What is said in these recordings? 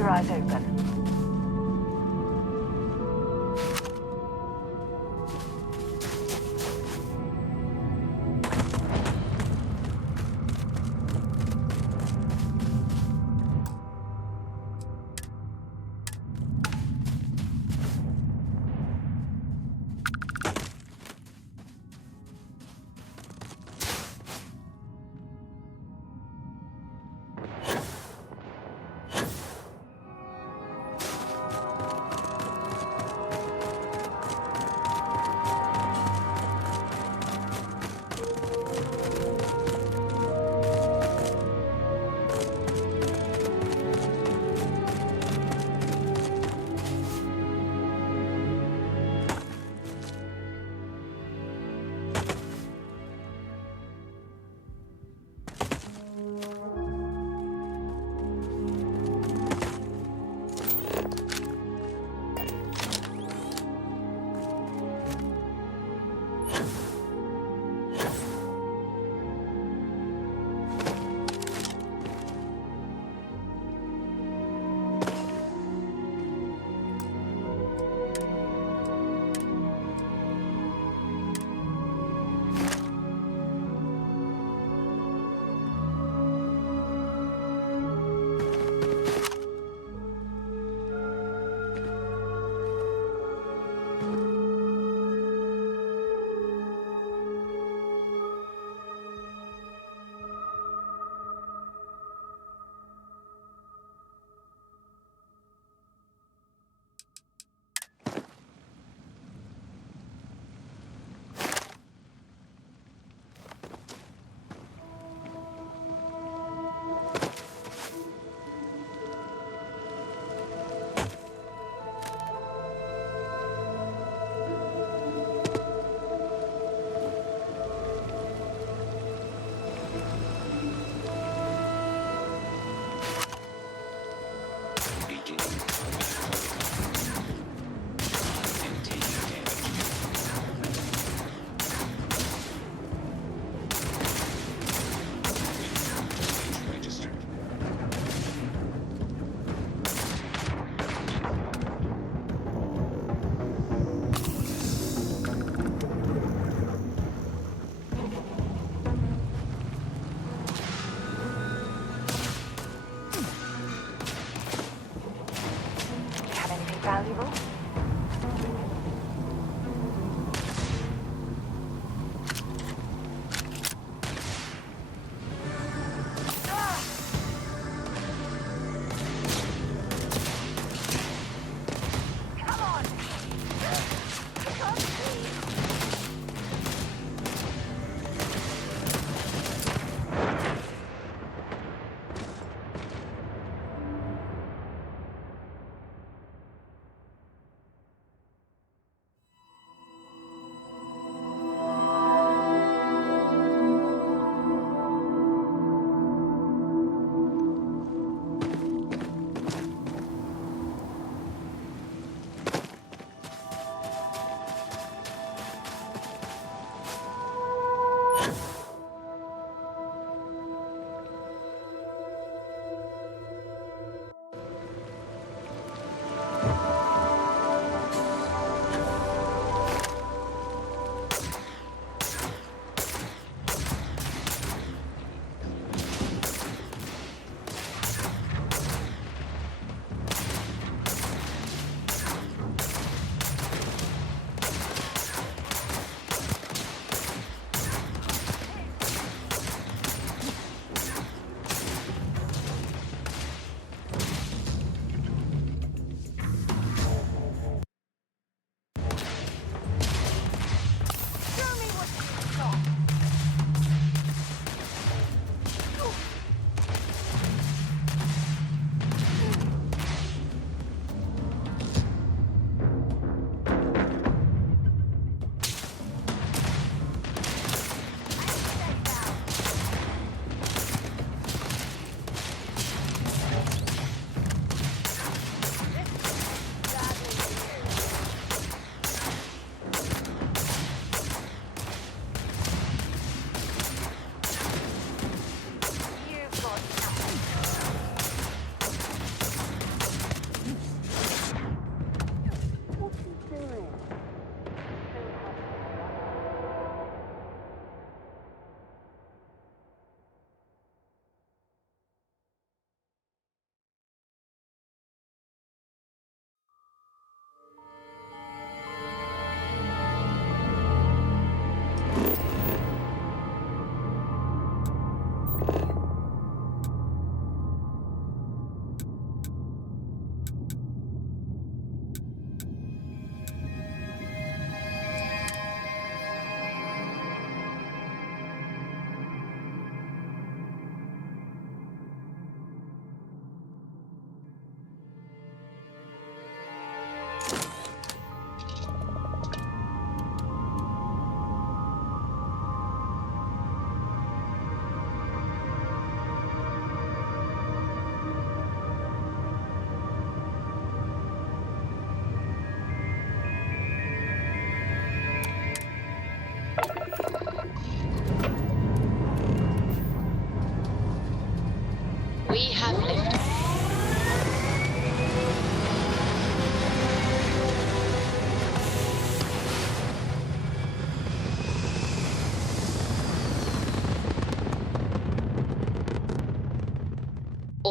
your eyes open.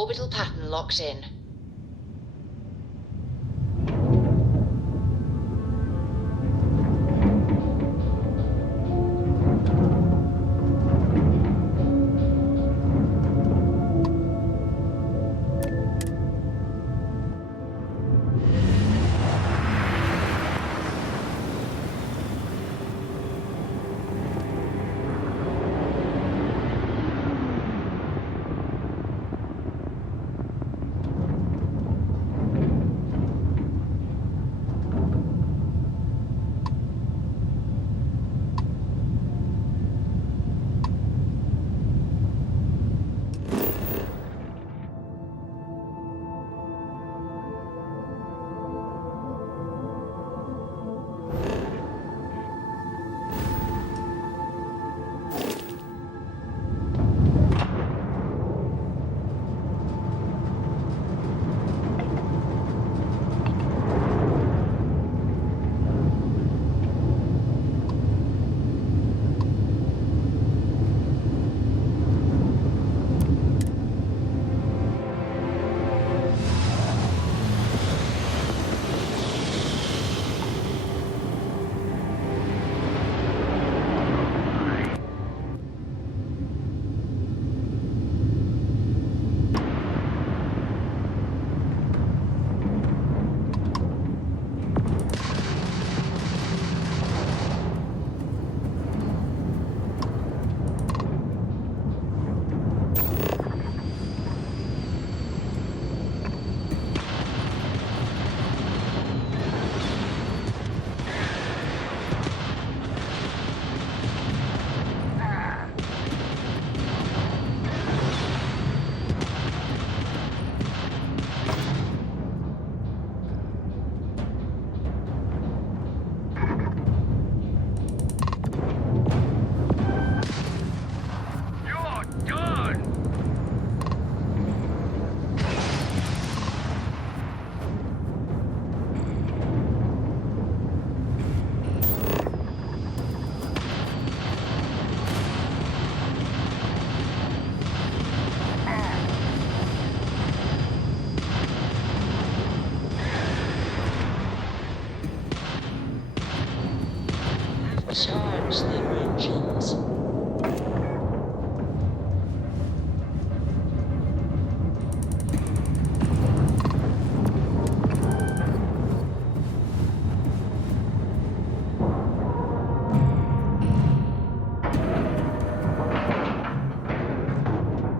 orbital pattern locked in. Charge their engines.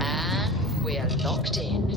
And we're locked in.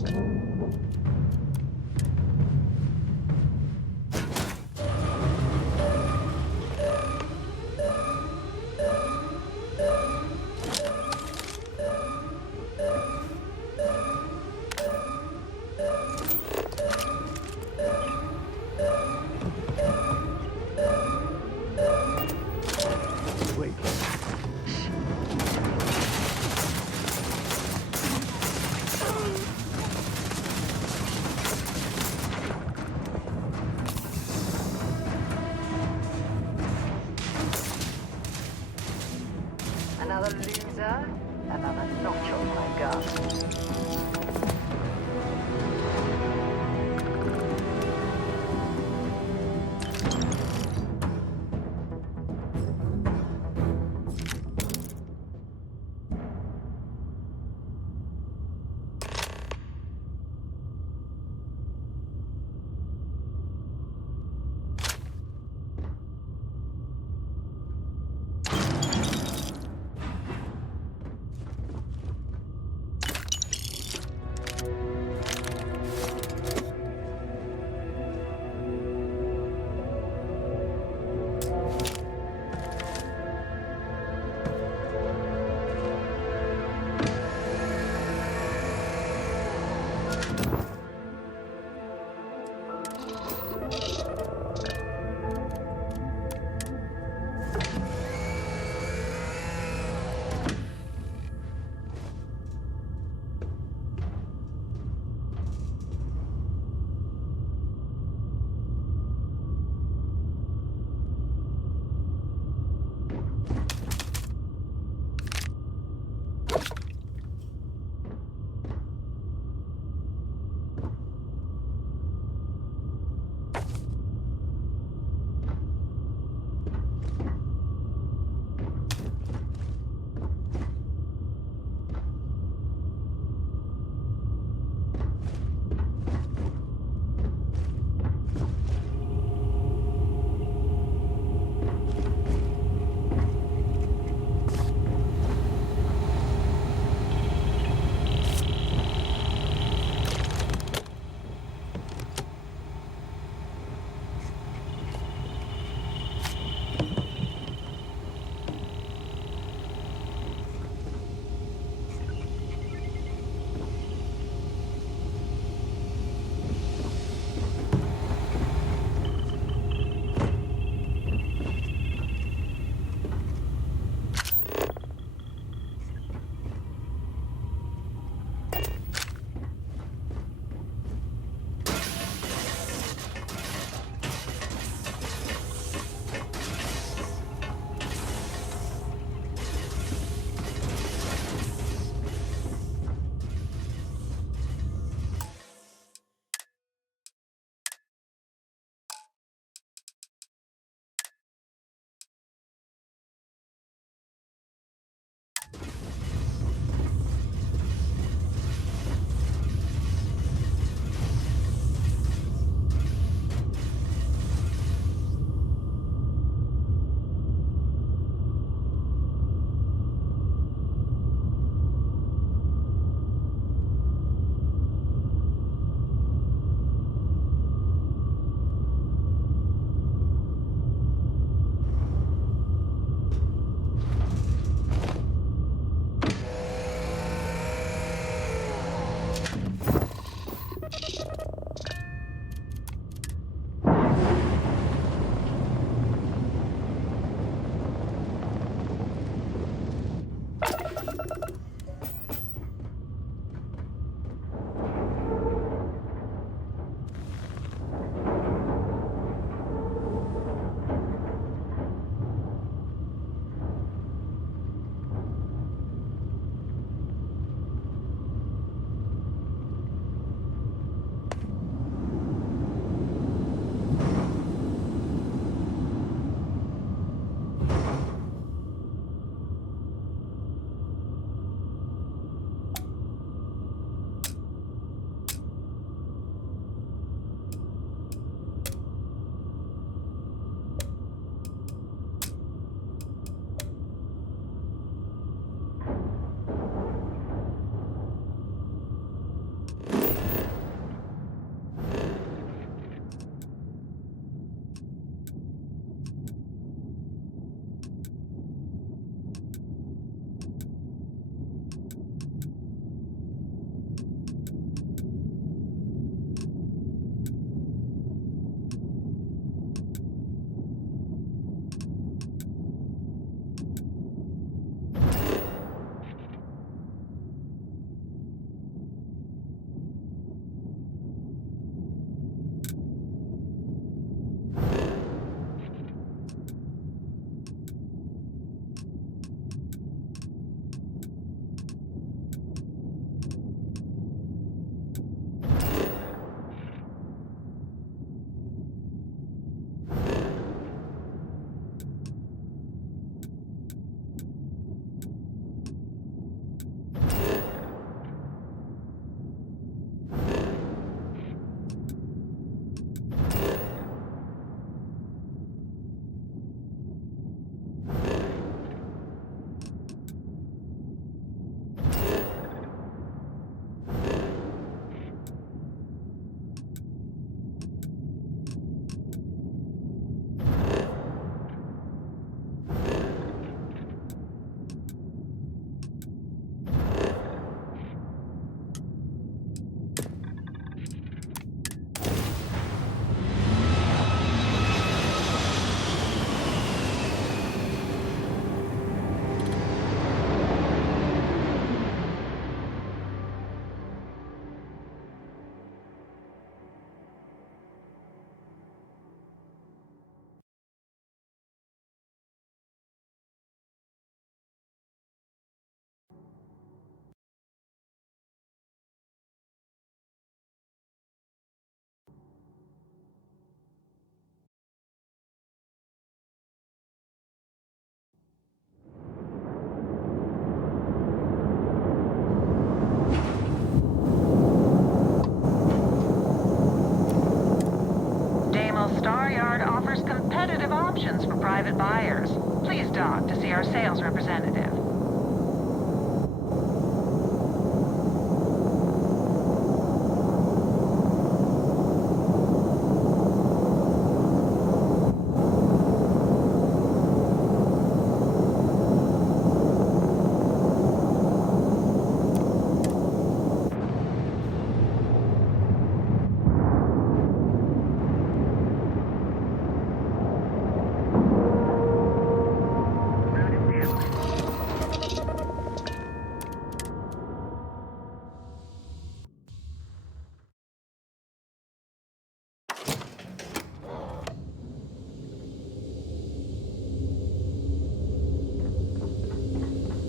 Well, Staryard offers competitive options for private buyers. Please dock to see our sales representative.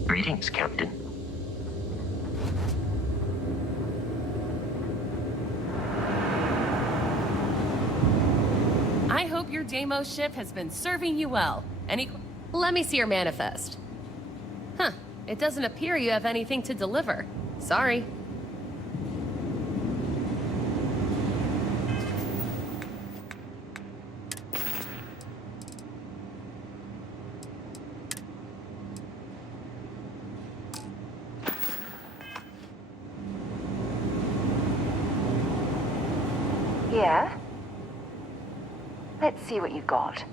Greetings, Captain. I hope your Deimos ship has been serving you well. Let me see your manifest. Huh. It doesn't appear you have anything to deliver. Sorry. Yeah? Let's see what you got.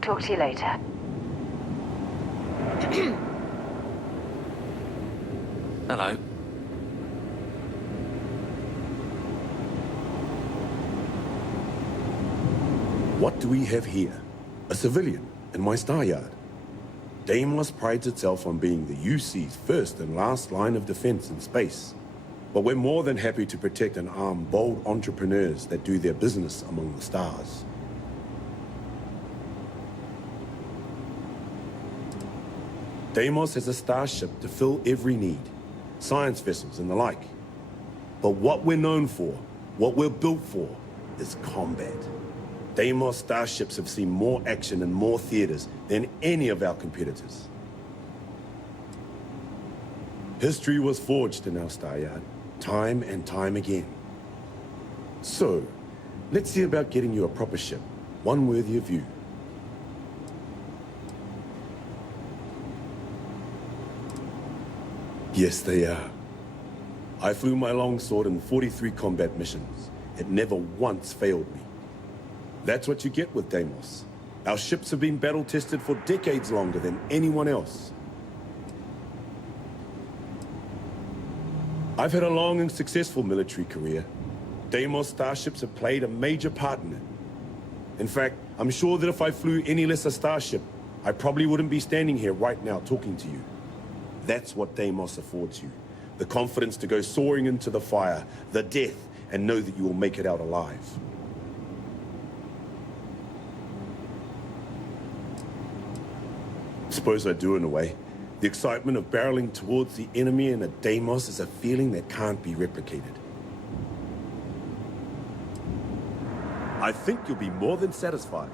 Talk to you later. Hello. What do we have here? A civilian in my star yard. Deimos prides itself on being the UC's first and last line of defense in space. But we're more than happy to protect and arm bold entrepreneurs that do their business among the stars. Deimos has a starship to fill every need, science vessels and the like. But what we're known for, what we're built for, is combat. Deimos starships have seen more action in more theaters than any of our competitors. History was forged in our star yard, time and time again. So, let's see about getting you a proper ship, one worthy of you. Yes, they are. I flew my longsword in 43 combat missions. It never once failed me. That's what you get with Deimos. Our ships have been battle-tested for decades longer than anyone else. I've had a long and successful military career. Deimos starships have played a major part in it. In fact, I'm sure that if I flew any lesser starship, I probably wouldn't be standing here right now talking to you. That's what Deimos affords you. The confidence to go soaring into the fire, the death, and know that you will make it out alive. Suppose I do in a way. The excitement of barreling towards the enemy in a Deimos is a feeling that can't be replicated. I think you'll be more than satisfied.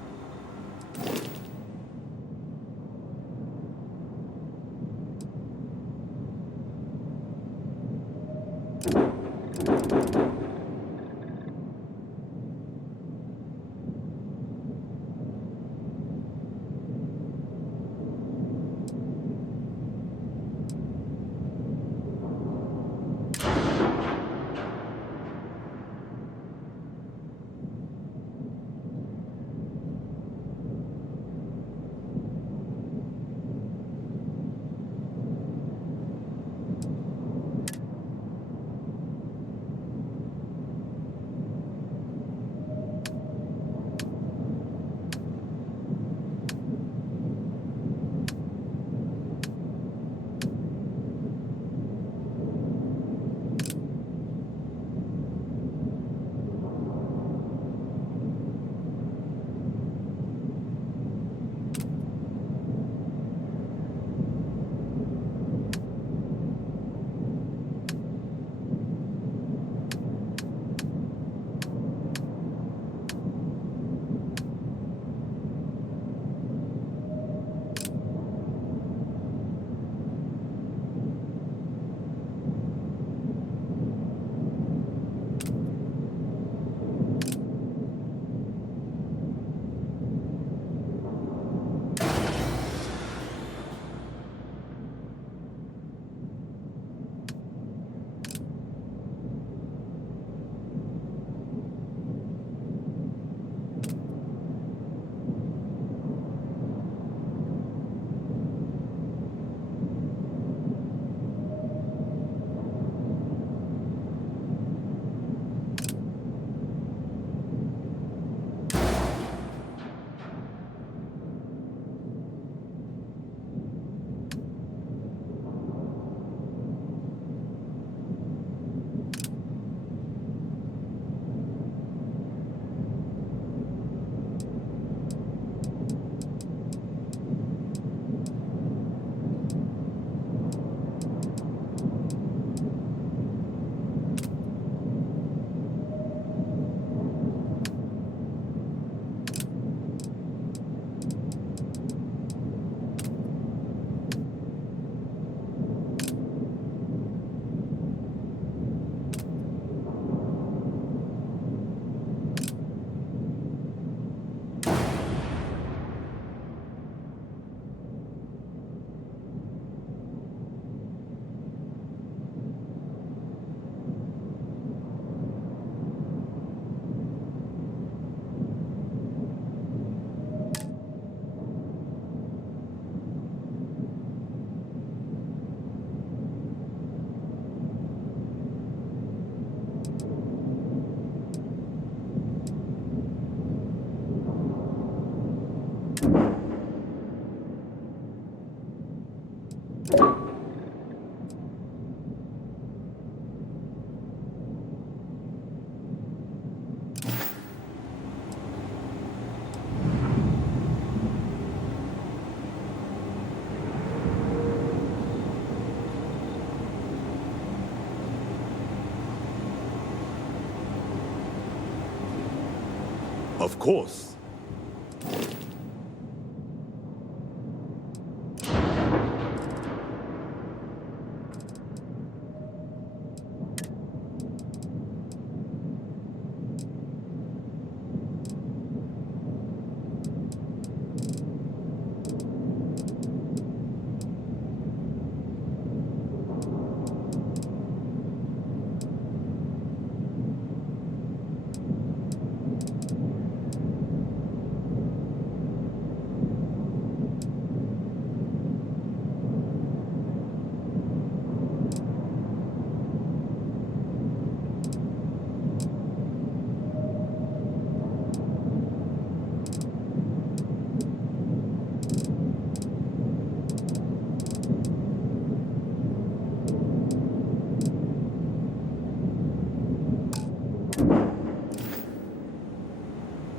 Of course.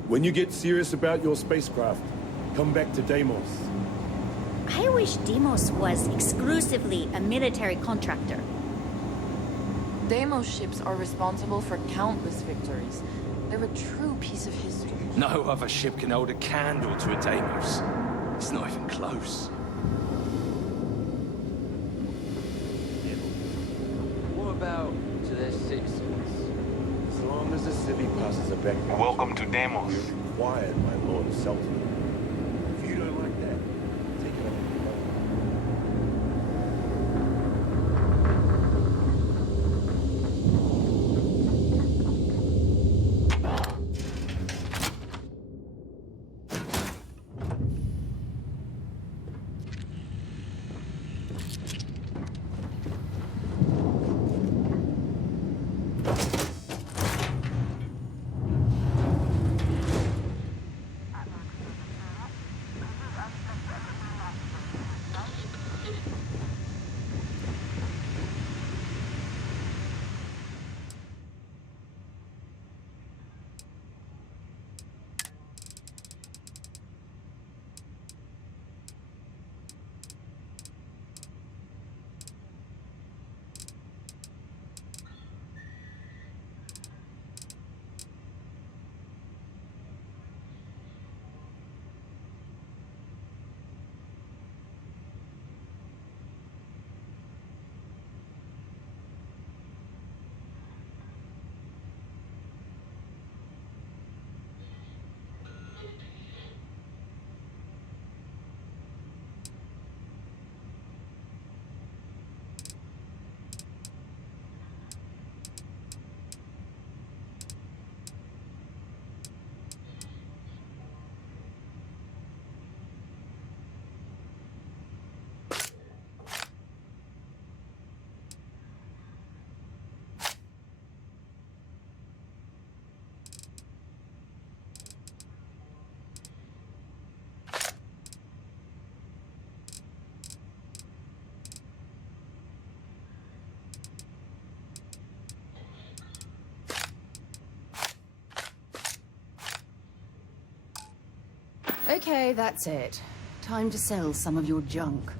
When you get serious about your spacecraft, come back to Deimos. I wish Deimos was exclusively a military contractor. Deimos ships are responsible for countless victories. They're a true piece of history. No other ship can hold a candle to a Deimos. It's not even close. What about to their citizens? As long as the city passes a back. Welcome to Deimos. Quiet, my lord Sultan. If you don't like that, take it off. Okay, that's it. Time to sell some of your junk.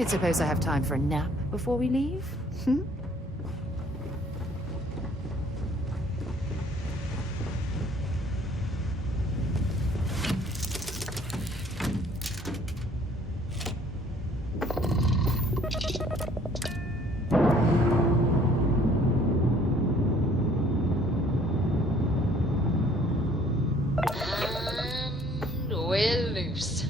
don't suppose I have time for a nap before we leave? Hmm? And we're loose.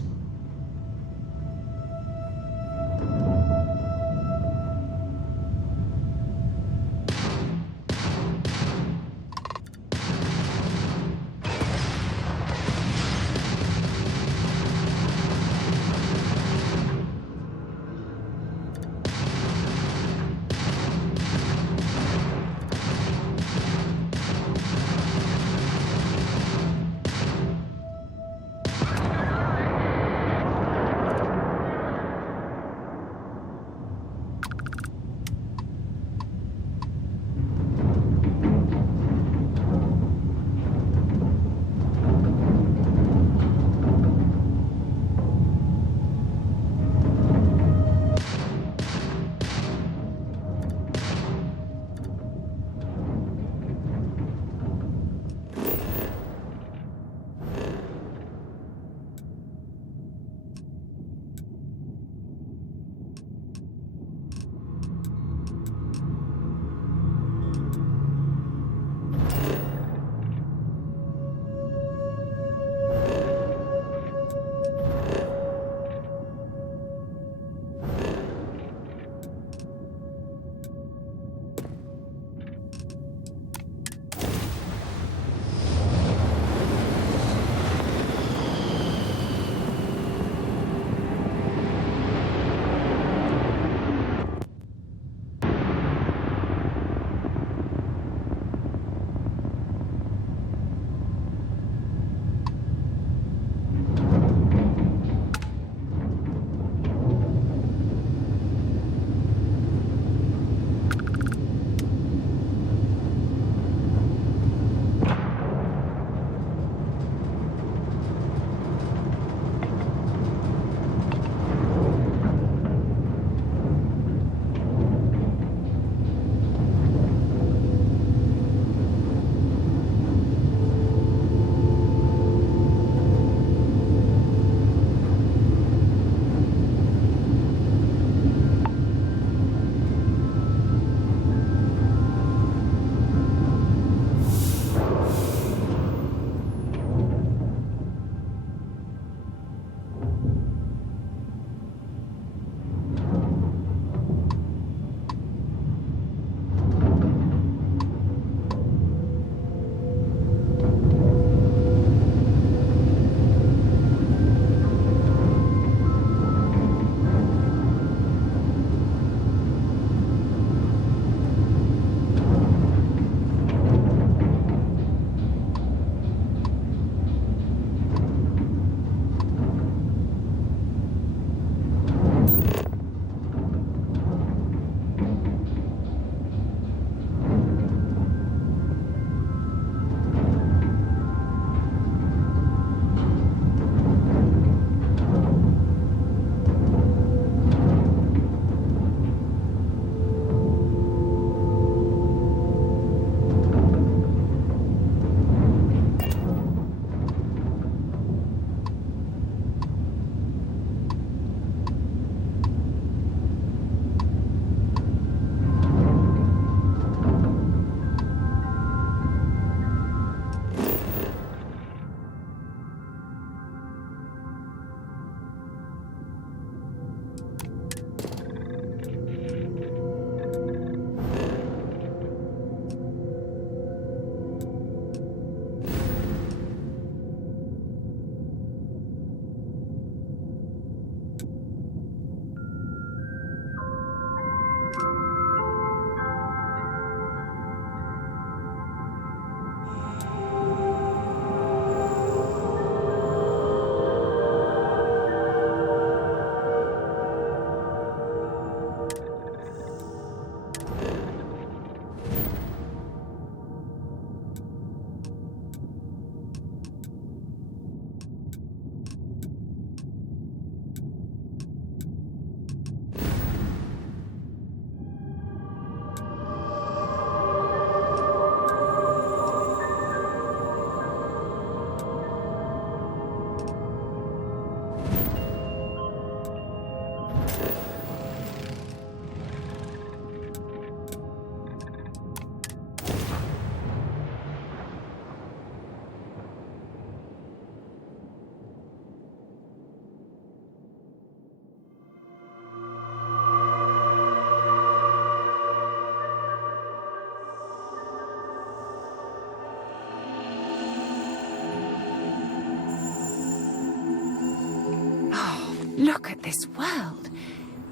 Look at this world.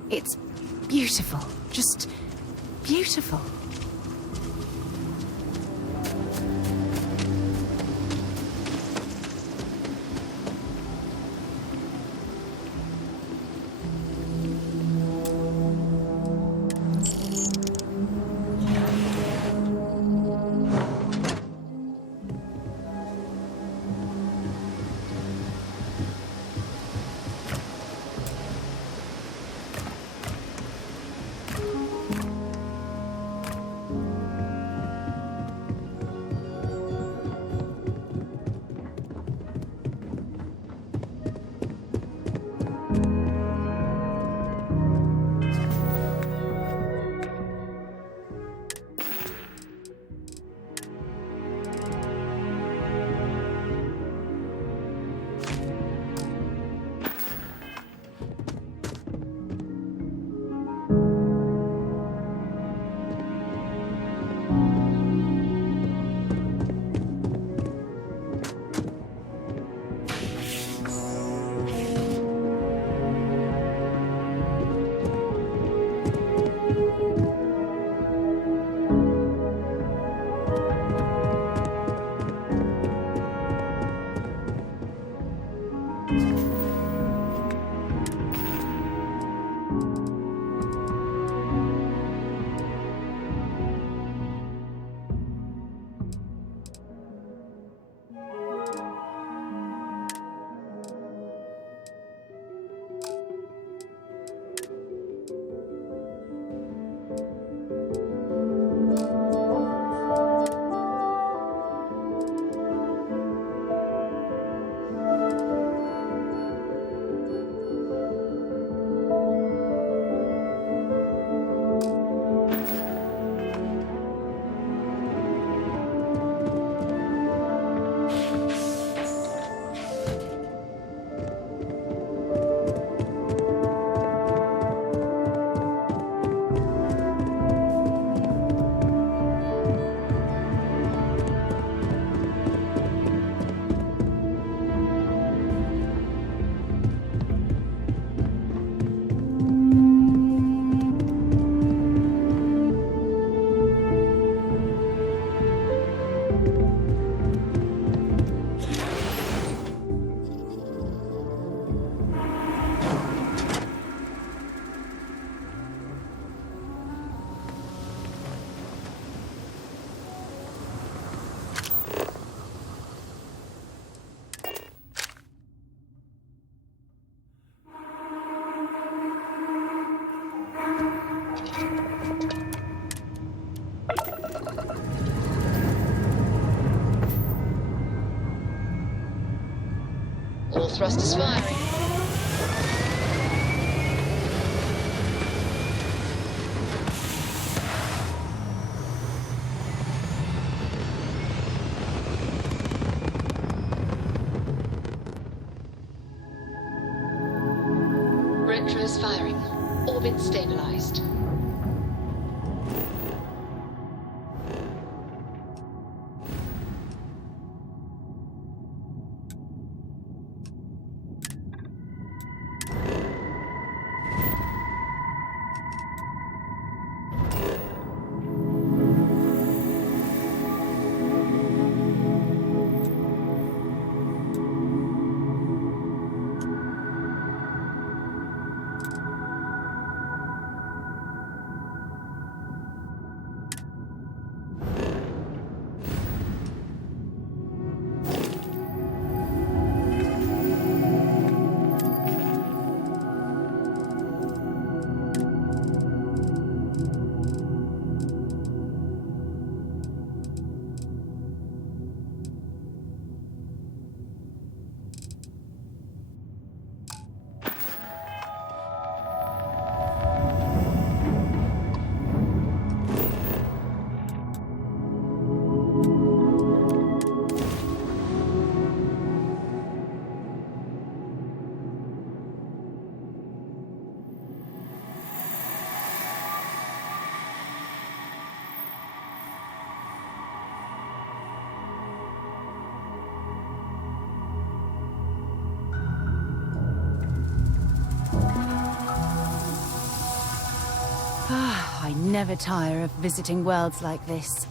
It's beautiful. Just beautiful. All thrusters firing. Retros firing. Orbit stabilized. I never tire of visiting worlds like this.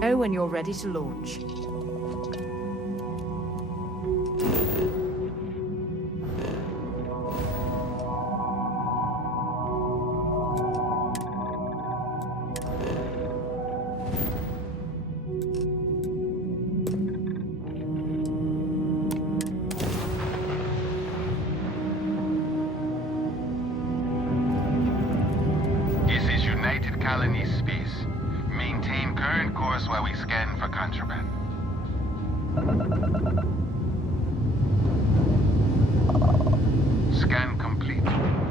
Know when you're ready to launch. This is United Colony Space. Maintain current course while we scan for contraband. Scan complete.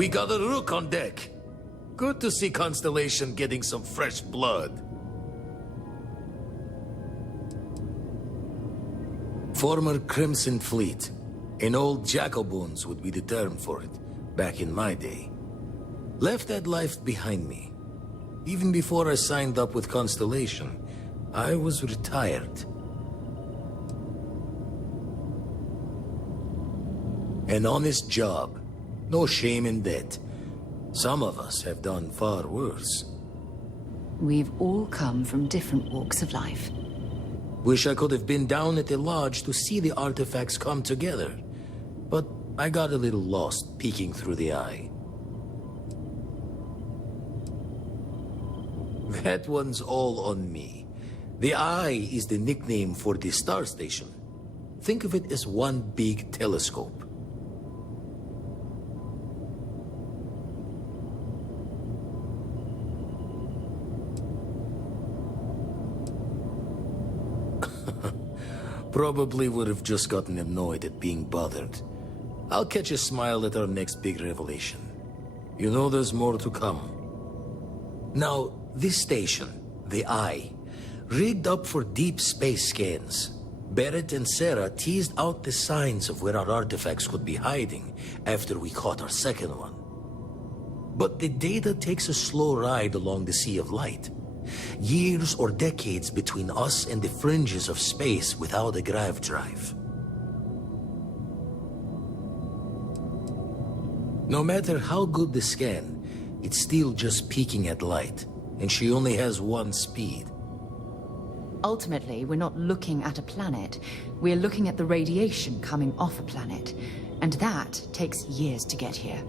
We got a rook on deck. Good to see Constellation getting some fresh blood. Former Crimson Fleet. An old Jacoboons would be the term for it, back in my day. Left that life behind me. Even before I signed up with Constellation, I was retired. An honest job. No shame in that. Some of us have done far worse. We've all come from different walks of life. Wish I could have been down at the lodge to see the artifacts come together. But I got a little lost peeking through the eye. That one's all on me. The eye is the nickname for the star station. Think of it as one big telescope. Probably would have just gotten annoyed at being bothered. I'll catch a smile at our next big revelation. You know there's more to come. Now, this station, the Eye, rigged up for deep space scans. Barrett and Sarah teased out the signs of where our artifacts could be hiding after we caught our second one. But the data takes a slow ride along the Sea of Light. Years or decades between us and the fringes of space without a grav drive. No matter how good the scan, it's still just peeking at light, and she only has one speed. Ultimately, we're not looking at a planet. We're looking at the radiation coming off a planet. And that takes years to get here.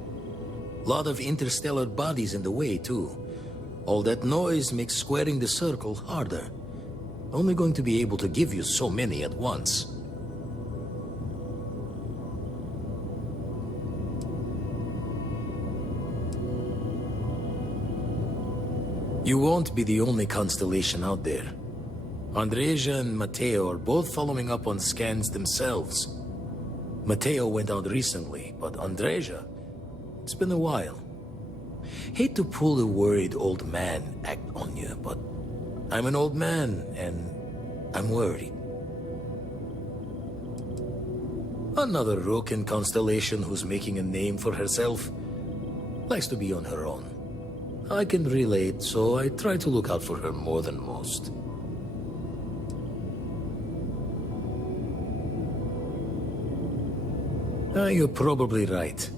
Lot of interstellar bodies in the way, too. All that noise makes squaring the circle harder. Only going to be able to give you so many at once. You won't be the only constellation out there. Andreja and Matteo are both following up on scans themselves. Matteo went out recently, but Andreja, it's been a while. Hate to pull the worried old man act on you, but I'm an old man, and I'm worried. Another rook in Constellation who's making a name for herself. Likes to be on her own. I can relate, so I try to look out for her more than most. You're probably right.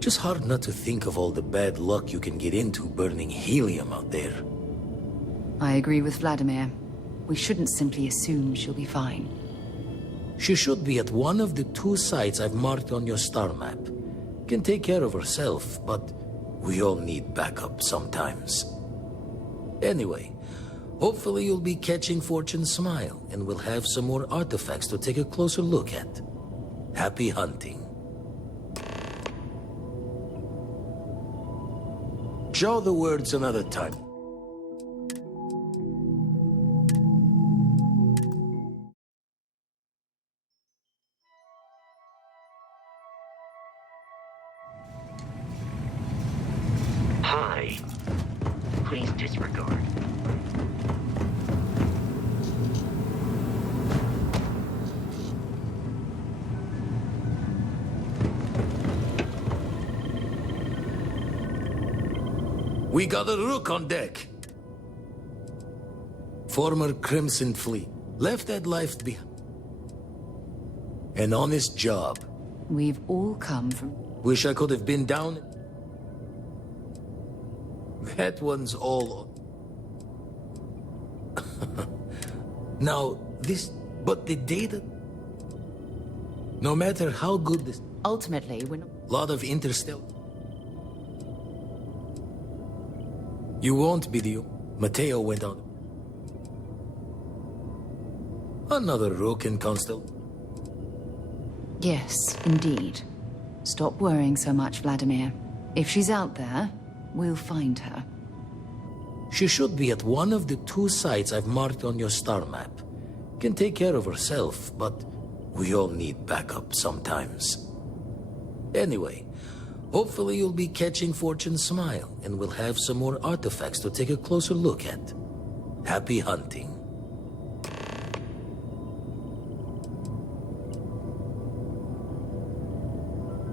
Just hard not to think of all the bad luck you can get into burning helium out there. I agree with Vladimir. We shouldn't simply assume she'll be fine. She should be at one of the 2 sites I've marked on your star map. Can take care of herself, but we all need backup sometimes. Anyway, hopefully you'll be catching Fortune's smile, and we'll have some more artifacts to take a closer look at. Happy hunting. Show the words another time. Hi. Please disregard. We got a rook on deck. Former Crimson Fleet. Left that life behind. An honest job. We've all come from... Wish I could have been down... That one's all... Now, this... But the data... No matter how good this... Ultimately, we're not... Lot of interstellar... You won't be the... Matteo went out. Another rook in Constellation. Yes, indeed. Stop worrying so much, Vladimir. If she's out there, we'll find her. She should be at one of the 2 sites I've marked on your star map. Can take care of herself, but we all need backup sometimes. Anyway, Hopefully you'll be catching Fortune's smile, and we'll have some more artifacts to take a closer look at. Happy hunting.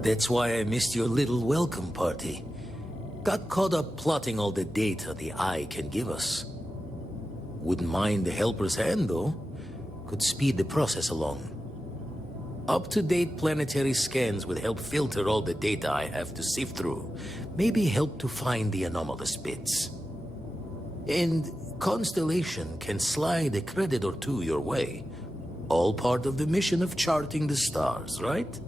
That's why I missed your little welcome party. Got caught up plotting all the data the Eye can give us. Wouldn't mind the helper's hand, though. Could speed the process along. Up-to-date planetary scans would help filter all the data I have to sift through. Maybe help to find the anomalous bits. And Constellation can slide a credit or two your way. All part of the mission of charting the stars, right?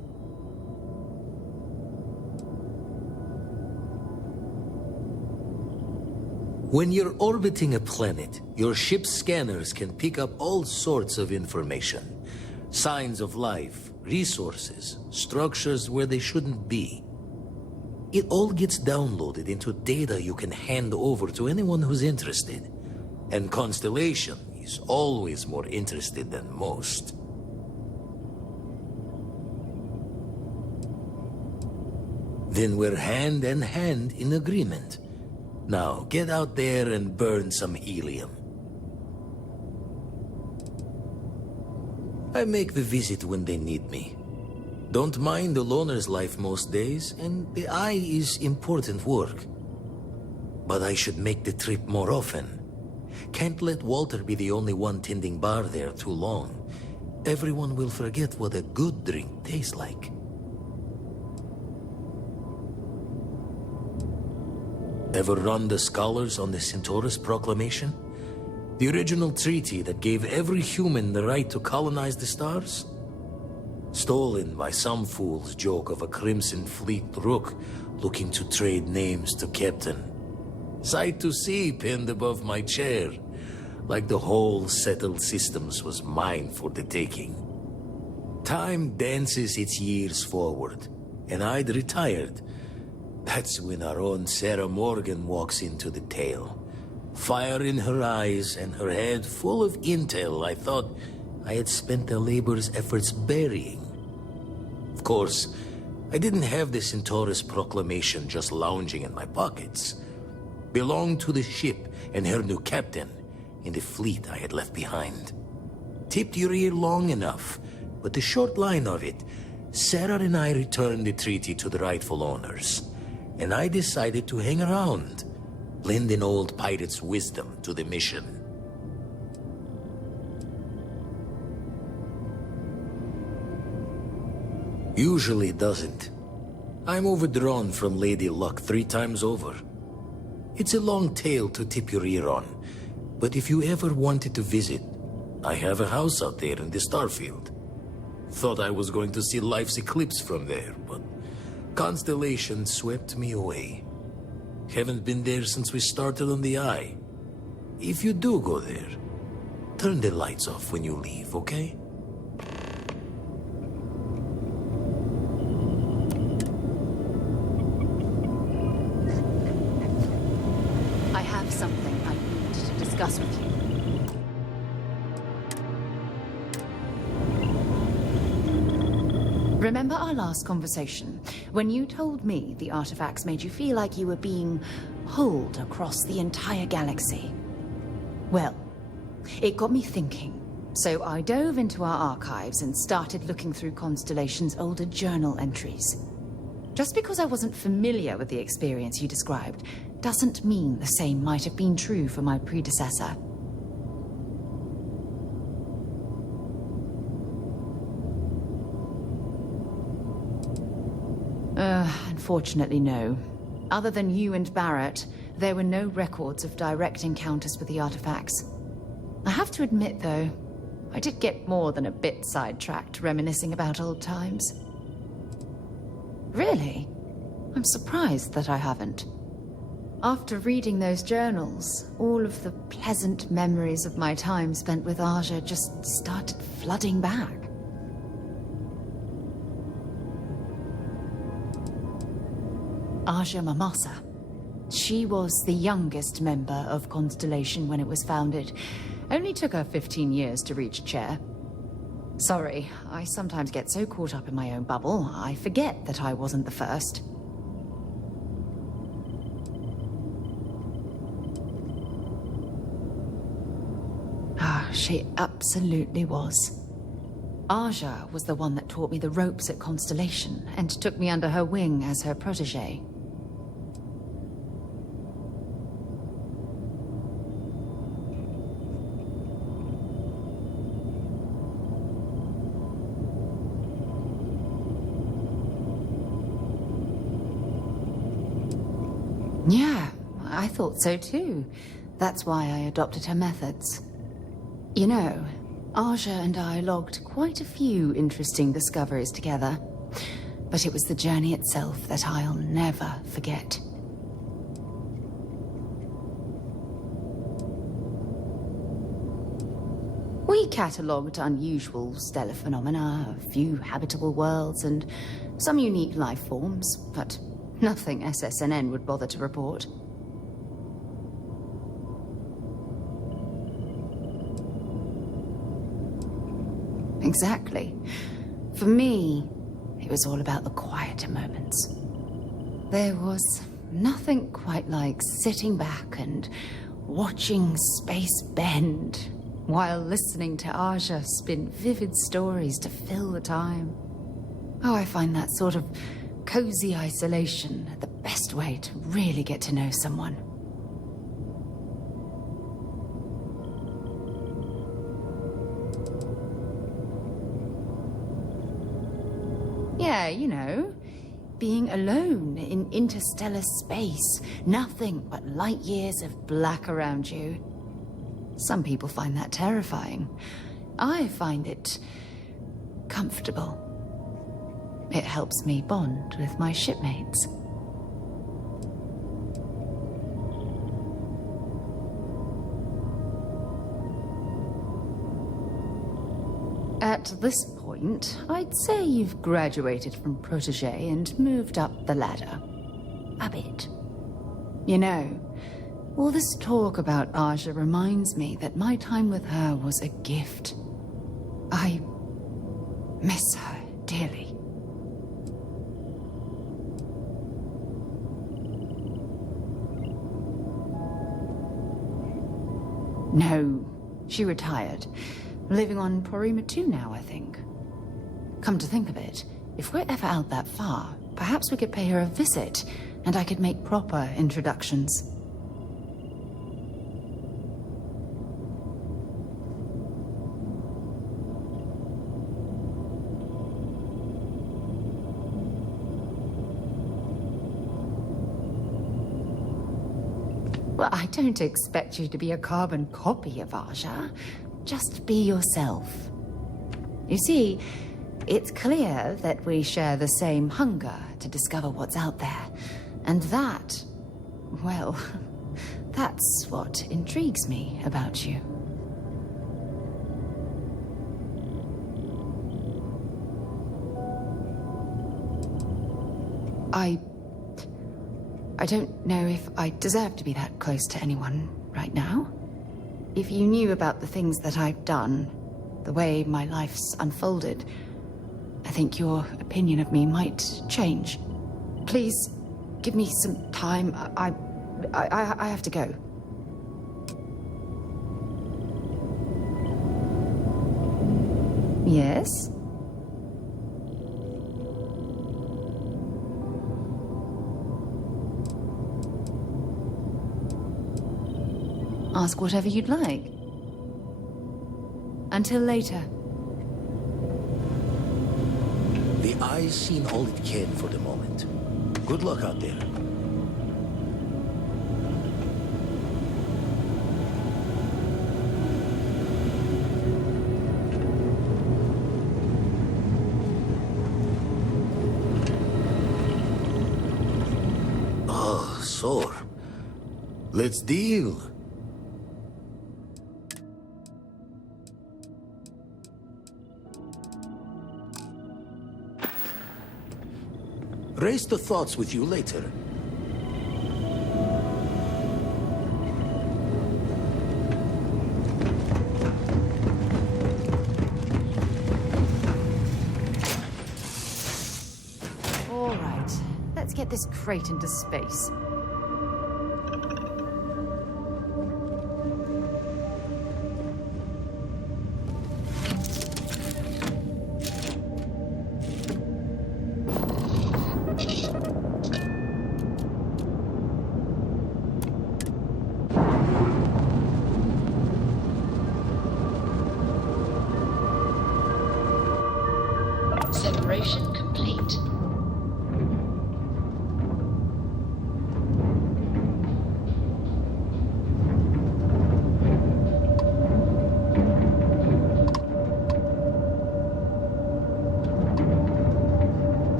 When you're orbiting a planet, your ship's scanners can pick up all sorts of information. Signs of life, resources, structures where they shouldn't be. It all gets downloaded into data you can hand over to anyone who's interested. And Constellation is always more interested than most. Then we're hand in hand in agreement. Now, get out there and burn some helium. I make the visit when they need me. Don't mind the loner's life most days, and the Eye is important work. But I should make the trip more often. Can't let Walter be the only one tending bar there too long. Everyone will forget what a good drink tastes like. Ever run the scholars on the Centaurus Proclamation? The original treaty that gave every human the right to colonize the stars? Stolen by some fool's joke of a Crimson Fleet rook looking to trade names to Captain. Sight to see pinned above my chair, like the whole settled systems was mine for the taking. Time dances its years forward, and I'd retired. That's when our own Sarah Morgan walks into the tale. Fire in her eyes and her head full of intel I thought I had spent the labor's efforts burying. Of course, I didn't have the Centaurus Proclamation just lounging in my pockets. Belonged to the ship and her new captain in the fleet I had left behind. Tipped your ear long enough, but the short line of it, Sarah and I returned the treaty to the rightful owners. And I decided to hang around, lend an old pirate's wisdom to the mission. Usually doesn't. I'm overdrawn from Lady Luck 3 times over. It's a long tale to tip your ear on, but if you ever wanted to visit, I have a house out there in the Starfield. Thought I was going to see life's eclipse from there, but Constellation swept me away. Haven't been there since we started on the Eye. If you do go there, turn the lights off when you leave, okay? I have something I need to discuss with you. Remember our last conversation, when you told me the artifacts made you feel like you were being pulled across the entire galaxy? Well, it got me thinking, so I dove into our archives and started looking through Constellation's older journal entries. Just because I wasn't familiar with the experience you described, doesn't mean the same might have been true for my predecessor. Unfortunately, no. Other than you and Barrett, there were no records of direct encounters with the artifacts. I have to admit, though, I did get more than a bit sidetracked reminiscing about old times. Really? I'm surprised that I haven't. After reading those journals, all of the pleasant memories of my time spent with Andreja just started flooding back. Andreja Mamasa. She was the youngest member of Constellation when it was founded. Only took her 15 years to reach chair. Sorry, I sometimes get so caught up in my own bubble, I forget that I wasn't the first. She absolutely was. Andreja was the one that taught me the ropes at Constellation and took me under her wing as her protege. Yeah, I thought so too. That's why I adopted her methods. You know, Andreja and I logged quite a few interesting discoveries together. But it was the journey itself that I'll never forget. We catalogued unusual stellar phenomena, a few habitable worlds, and some unique life forms, but nothing SSNN would bother to report. Exactly. For me, it was all about the quieter moments. There was nothing quite like sitting back and watching space bend while listening to Andreja spin vivid stories to fill the time. Oh, I find that sort of cozy isolation the best way to really get to know someone. Yeah, you know, being alone in interstellar space, nothing but light years of black around you. Some people find that terrifying. I find it comfortable. It helps me bond with my shipmates. At this point, I'd say you've graduated from protege and moved up the ladder. A bit. You know, all this talk about Andreja reminds me that my time with her was a gift. I miss her dearly. No, she retired. Living on Porima 2 now, I think. Come to think of it, if we're ever out that far, perhaps we could pay her a visit, and I could make proper introductions. Well, I don't expect you to be a carbon copy of Andreja. Just be yourself. You see, it's clear that we share the same hunger to discover what's out there. And that, well, that's what intrigues me about you. I don't know if I deserve to be that close to anyone right now. If you knew about the things that I've done, the way my life's unfolded, I think your opinion of me might change. Please, give me some time. I have to go. Yes? Ask whatever you'd like. Until later. The eye's seen all it can for the moment. Good luck out there. Oh, sore. Let's deal. Raise the thoughts with you later. All right, let's get this crate into space.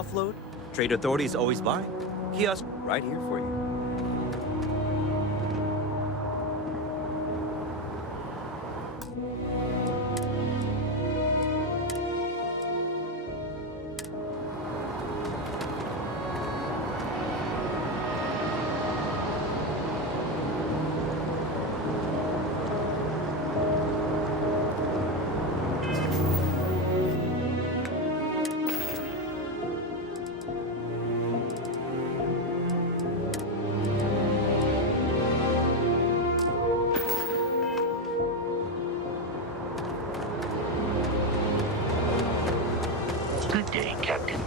offload, trade authorities always buy. Kiosk right here for you. Good day, Captain.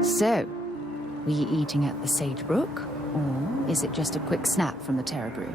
So, were you eating at the Sage Brook, or is it just a quick snap from the Terra Brew?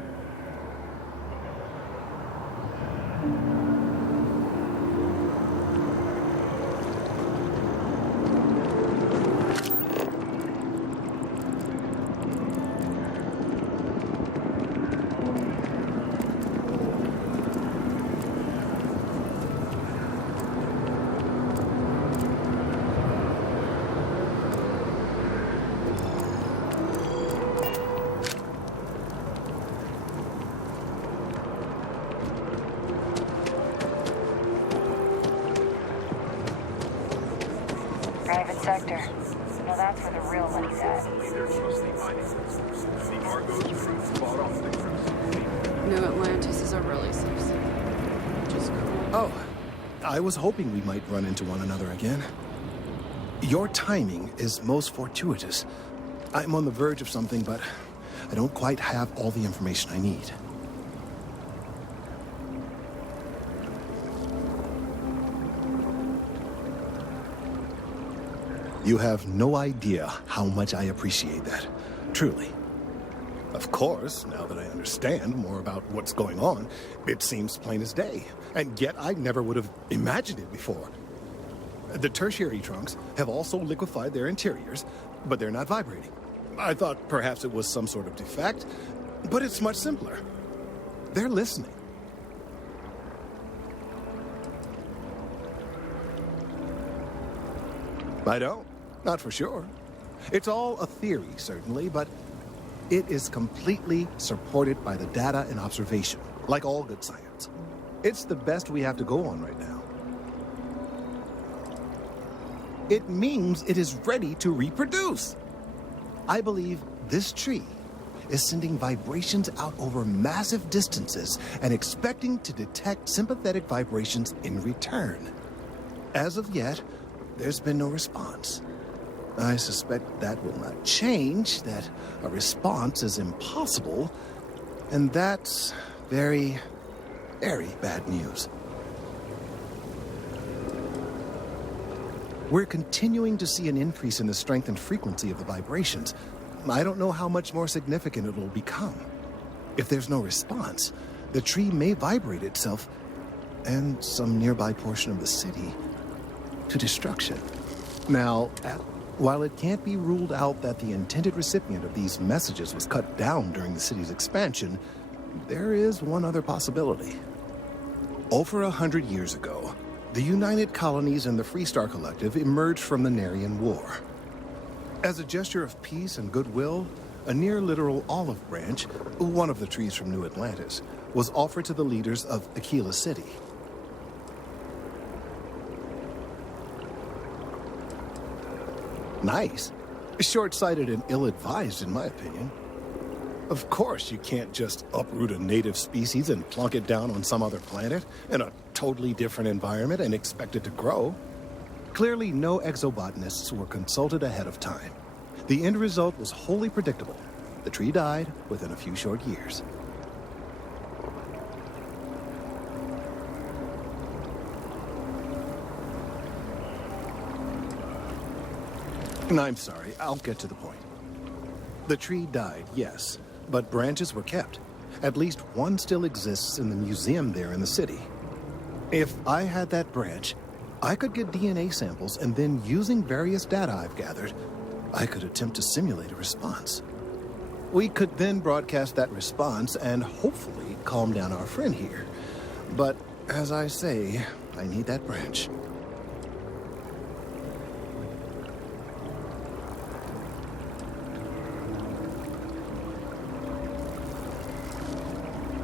Private sector. Now that's where the real money's at. New Atlantis is a really safe city. Which is cool. Oh, I was hoping we might run into one another again. Your timing is most fortuitous. I'm on the verge of something, but I don't quite have all the information I need. You have no idea how much I appreciate that. Truly. Of course, now that I understand more about what's going on, it seems plain as day. And yet I never would have imagined it before. The tertiary trunks have also liquefied their interiors, but they're not vibrating. I thought perhaps it was some sort of defect, but it's much simpler. They're listening. I don't. Not for sure. It's all a theory, certainly, but it is completely supported by the data and observation, like all good science. It's the best we have to go on right now. It means it is ready to reproduce. I believe this tree is sending vibrations out over massive distances and expecting to detect sympathetic vibrations in return. As of yet, there's been no response. I suspect that will not change, that a response is impossible, and that's very, very bad news. We're continuing to see an increase in the strength and frequency of the vibrations. I don't know how much more significant it will become. If there's no response, the tree may vibrate itself and some nearby portion of the city to destruction. Now, while it can't be ruled out that the intended recipient of these messages was cut down during the city's expansion, there is one other possibility. Over 100 years ago, the United Colonies and the Freestar Collective emerged from the Narian War. As a gesture of peace and goodwill, a near-literal olive branch, one of the trees from New Atlantis, was offered to the leaders of Aquila City. Nice. Short-sighted and ill-advised, in my opinion. Of course, you can't just uproot a native species and plunk it down on some other planet in a totally different environment and expect it to grow. Clearly, no exobotanists were consulted ahead of time. The end result was wholly predictable. The tree died within a few short years. I'm sorry, I'll get to the point. The tree died, yes, but branches were kept. At least one still exists in the museum there in the city. If I had that branch, I could get DNA samples, and then using various data I've gathered, I could attempt to simulate a response. We could then broadcast that response and hopefully calm down our friend here. But as I say, I need that branch.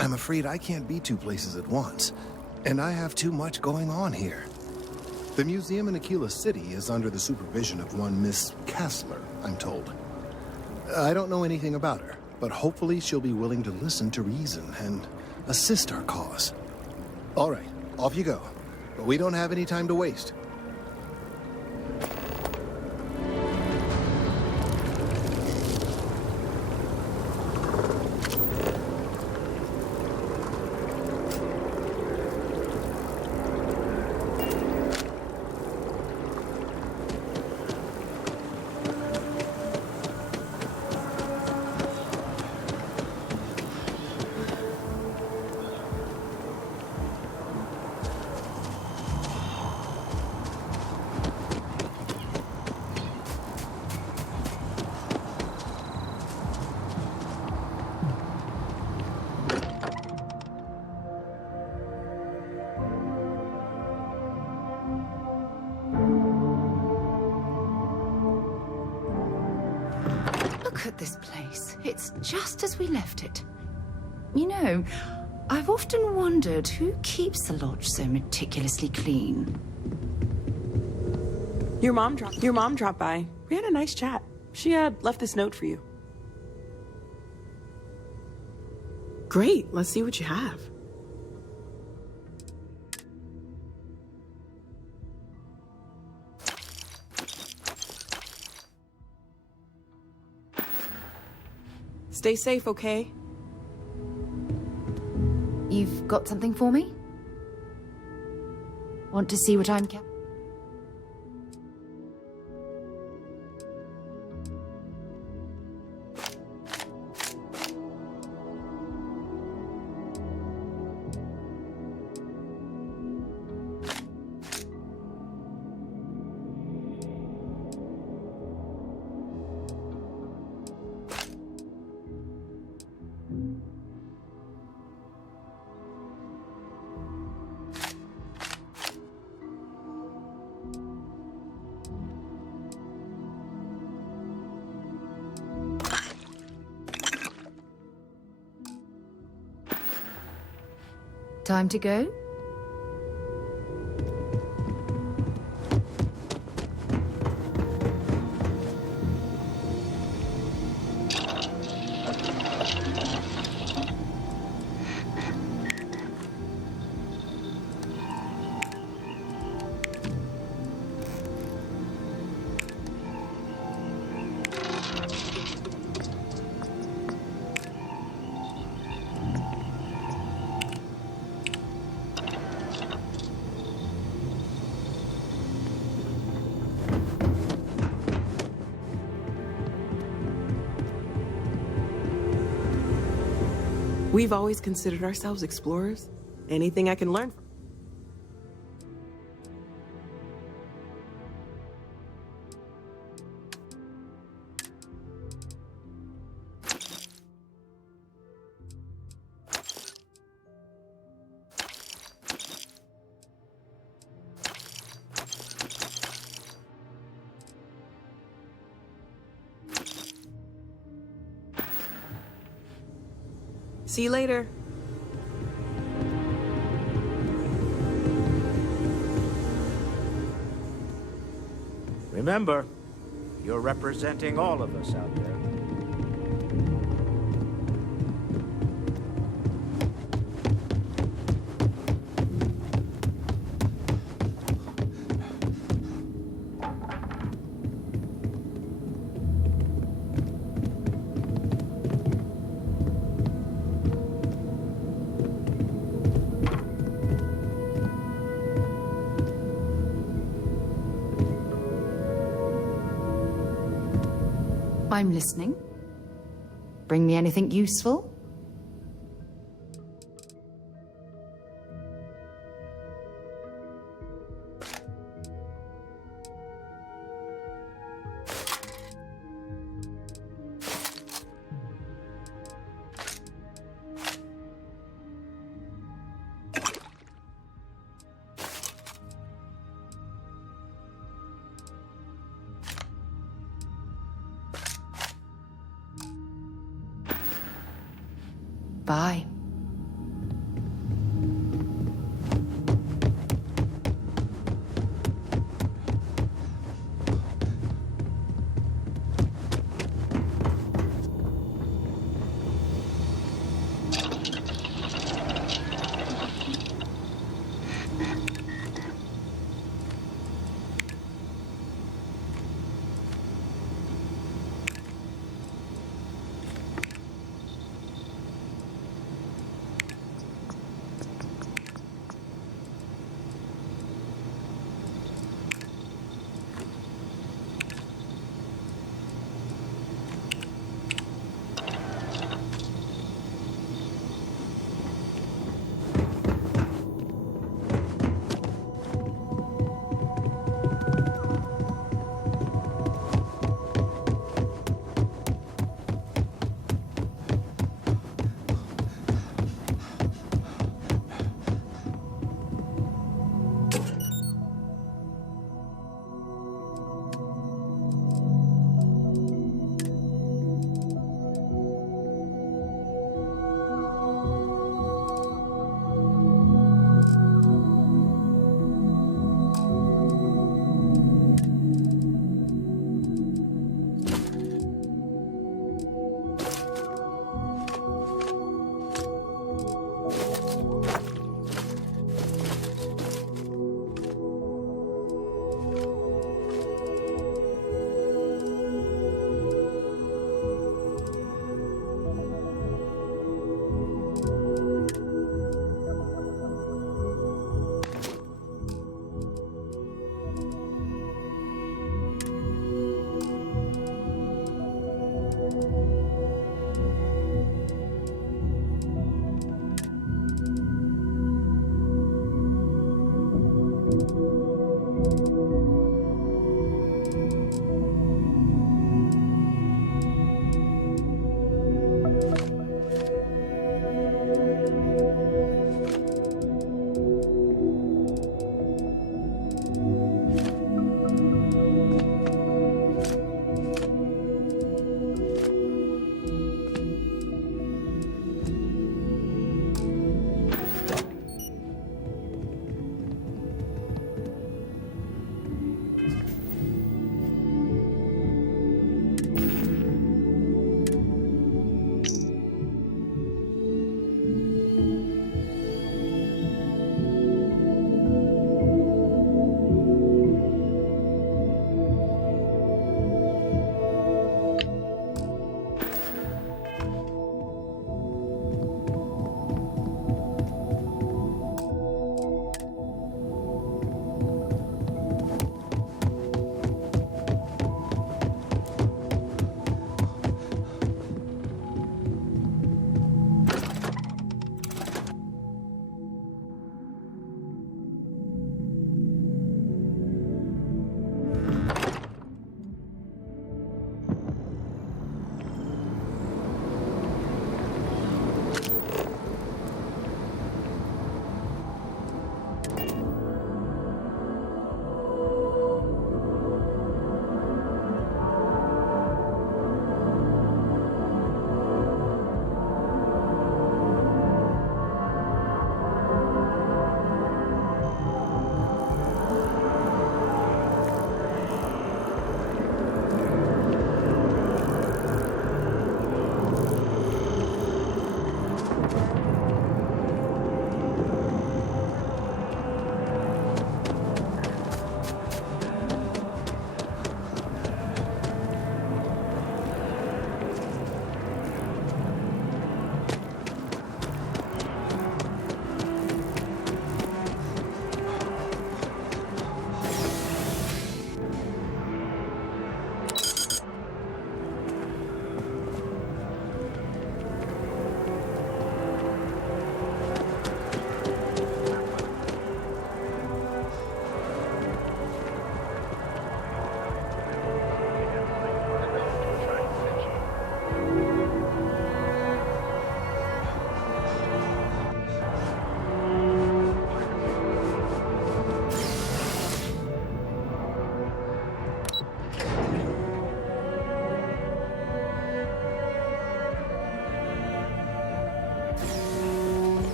I'm afraid I can't be two places at once, and I have too much going on here. The museum in Aquila City is under the supervision of one Miss Kastler, I'm told. I don't know anything about her, but hopefully she'll be willing to listen to reason and assist our cause. All right, off you go. But we don't have any time to waste. Look at this place. It's just as we left it. You know, I've often wondered who keeps the lodge so meticulously clean. Your mom dropped by. We had a nice chat. She left this note for you. Great. Let's see what you have. Stay safe, okay? You've got something for me? Want to see what I'm Time to go? We've always considered ourselves explorers. Anything I can learn from. See you later. Remember, you're representing all of us out there. I'm listening. Bring me anything useful? Bye.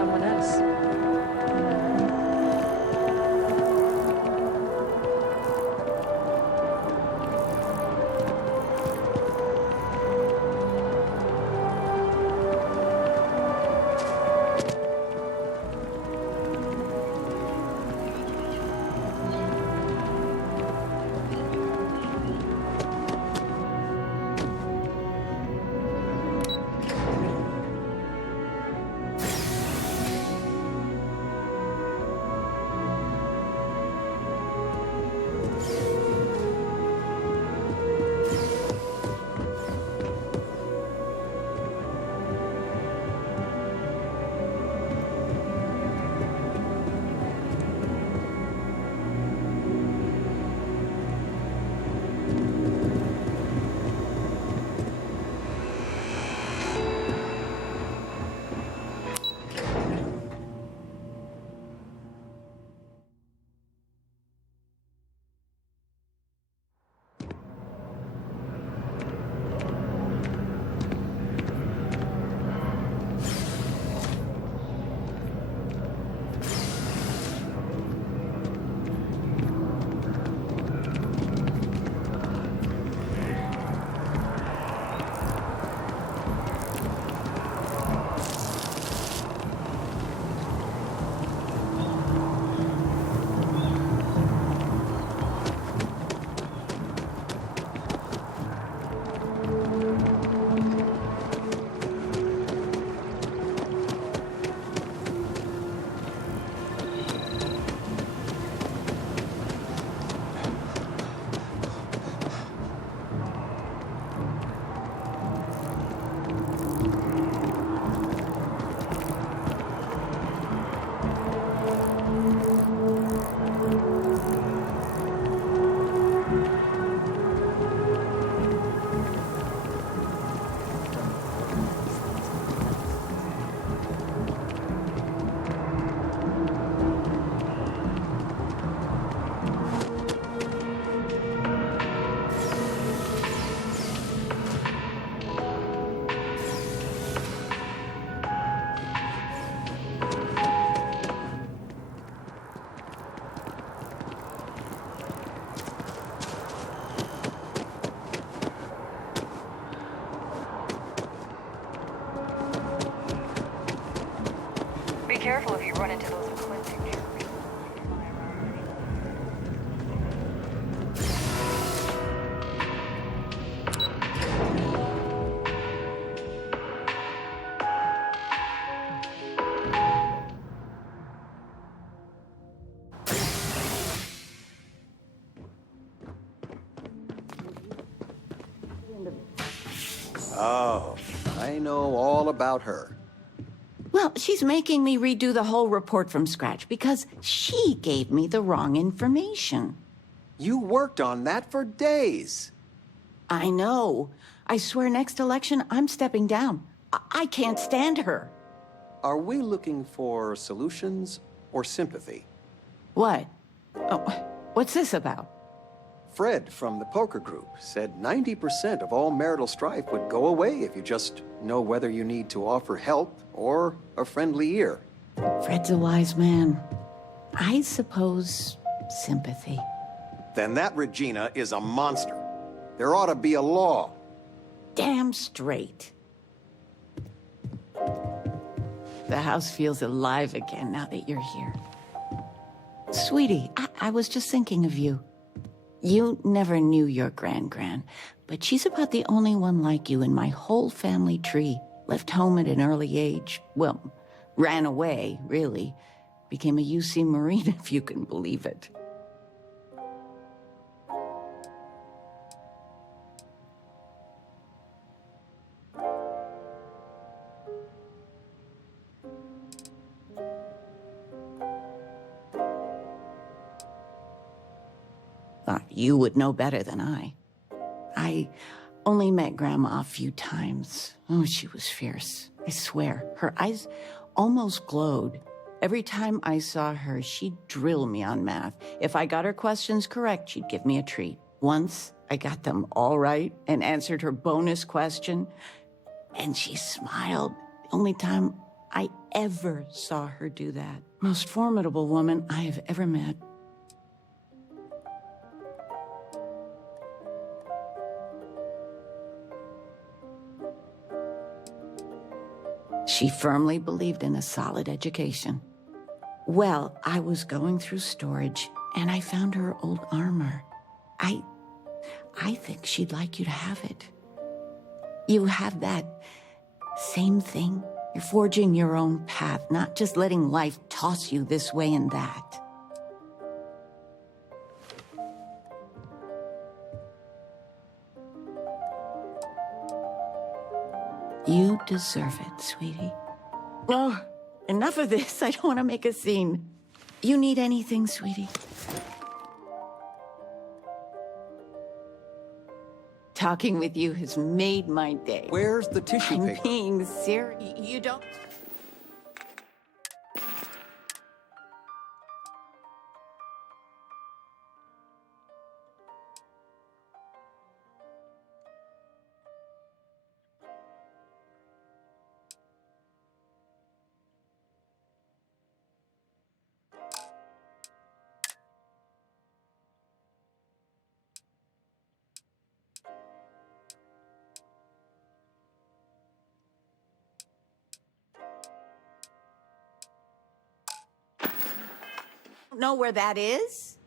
someone is. Be careful if you run into those ecliptic trees. Oh, I know all about her. Well, she's making me redo the whole report from scratch because she gave me the wrong information. You worked on that for days. I know. I swear next election, I'm stepping down. I can't stand her. Are we looking for solutions or sympathy? What? Oh, what's this about? Fred from the poker group said 90% of all marital strife would go away if you just know whether you need to offer help or a friendly ear. Fred's a wise man. I suppose sympathy. Then that Regina is a monster. There ought to be a law. Damn straight. The house feels alive again now that you're here. Sweetie, I was just thinking of you. You never knew your gran-gran, but she's about the only one like you in my whole family tree. Left home at an early age. Well, ran away, really. Became a UC Marine, if you can believe it. You would know better than I. I only met Grandma a few times. Oh, she was fierce. I swear. Her eyes almost glowed. Every time I saw her, she'd drill me on math. If I got her questions correct, she'd give me a treat. Once, I got them all right and answered her bonus question, and she smiled. The only time I ever saw her do that. Most formidable woman I have ever met. She firmly believed in a solid education. Well, I was going through storage, and I found her old armor. I think she'd like you to have it. You have that same thing. You're forging your own path, not just letting life toss you this way and that. You deserve it, sweetie. Oh, enough of this. I don't want to make a scene. You need anything, sweetie? Talking with you has made my day. Where's the tissue paper? I'm being serious. You don't... know where that is?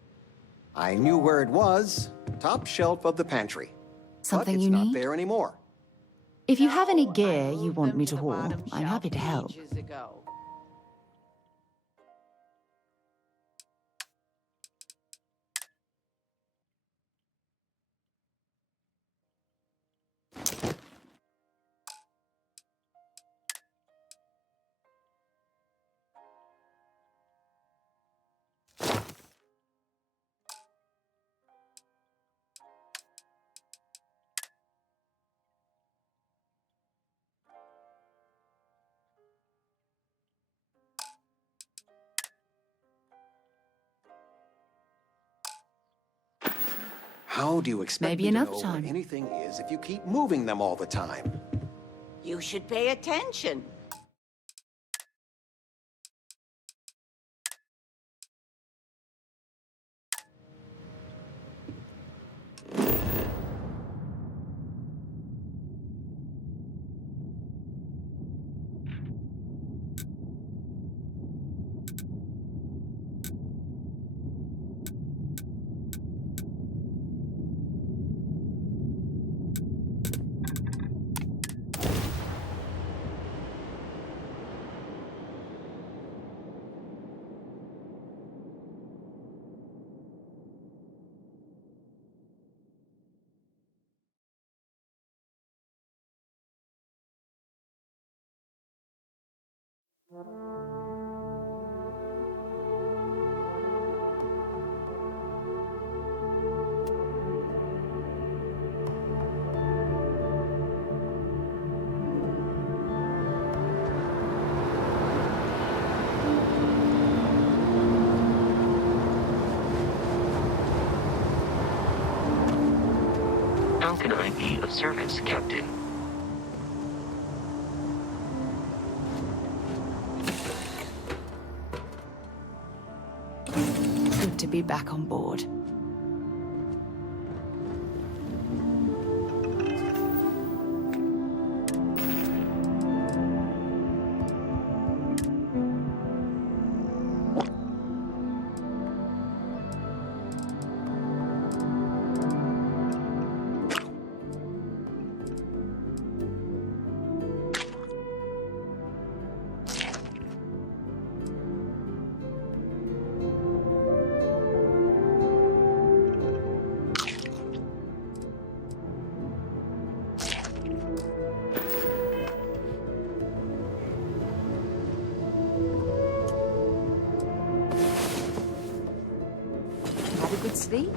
I knew where it was. Top shelf of the pantry. Something but it's you not need? there anymore. If you have any gear you want me to haul, I'm happy to help. Ages ago. How do you expect Maybe me to another know time. where anything is if you keep moving them all the time? You should pay attention. How can I be of service, Captain? Good to be back on board. Had a good sleep?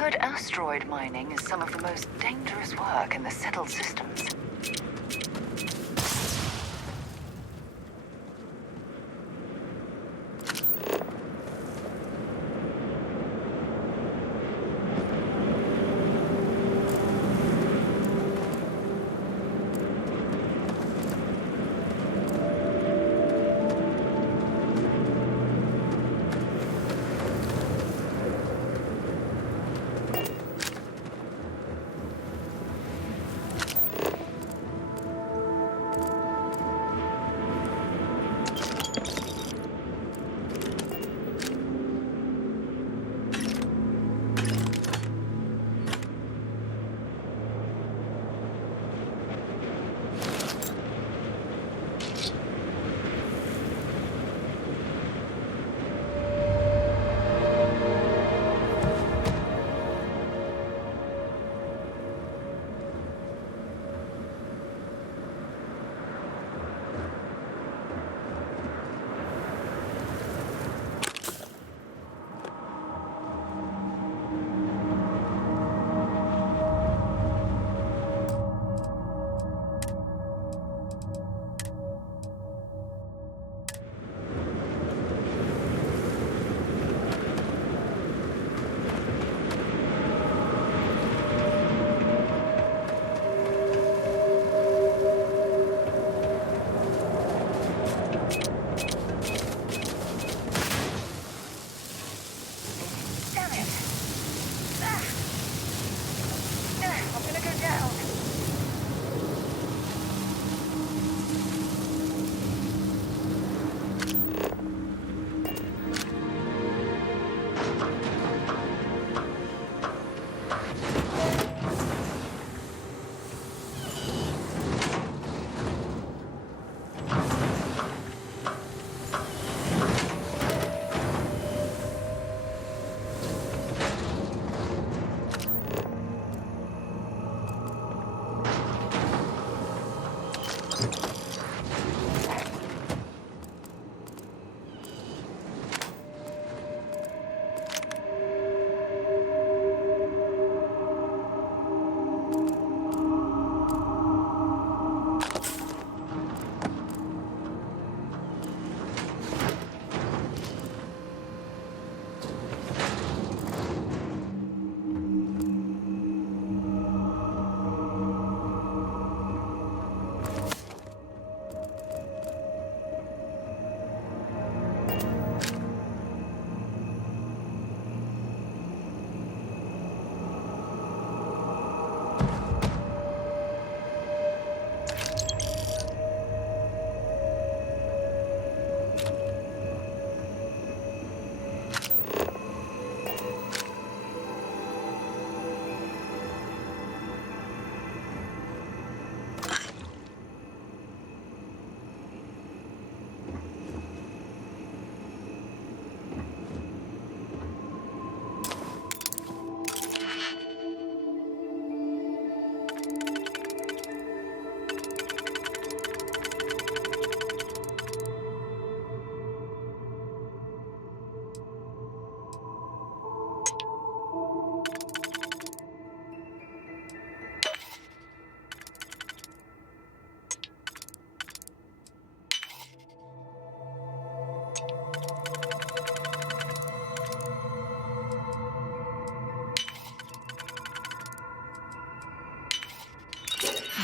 heard asteroid mining is some of the most dangerous work in the settled systems.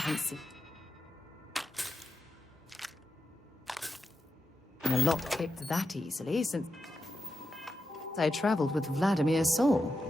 Haven't seen a lock picked that easily since I traveled with Vladimir's soul.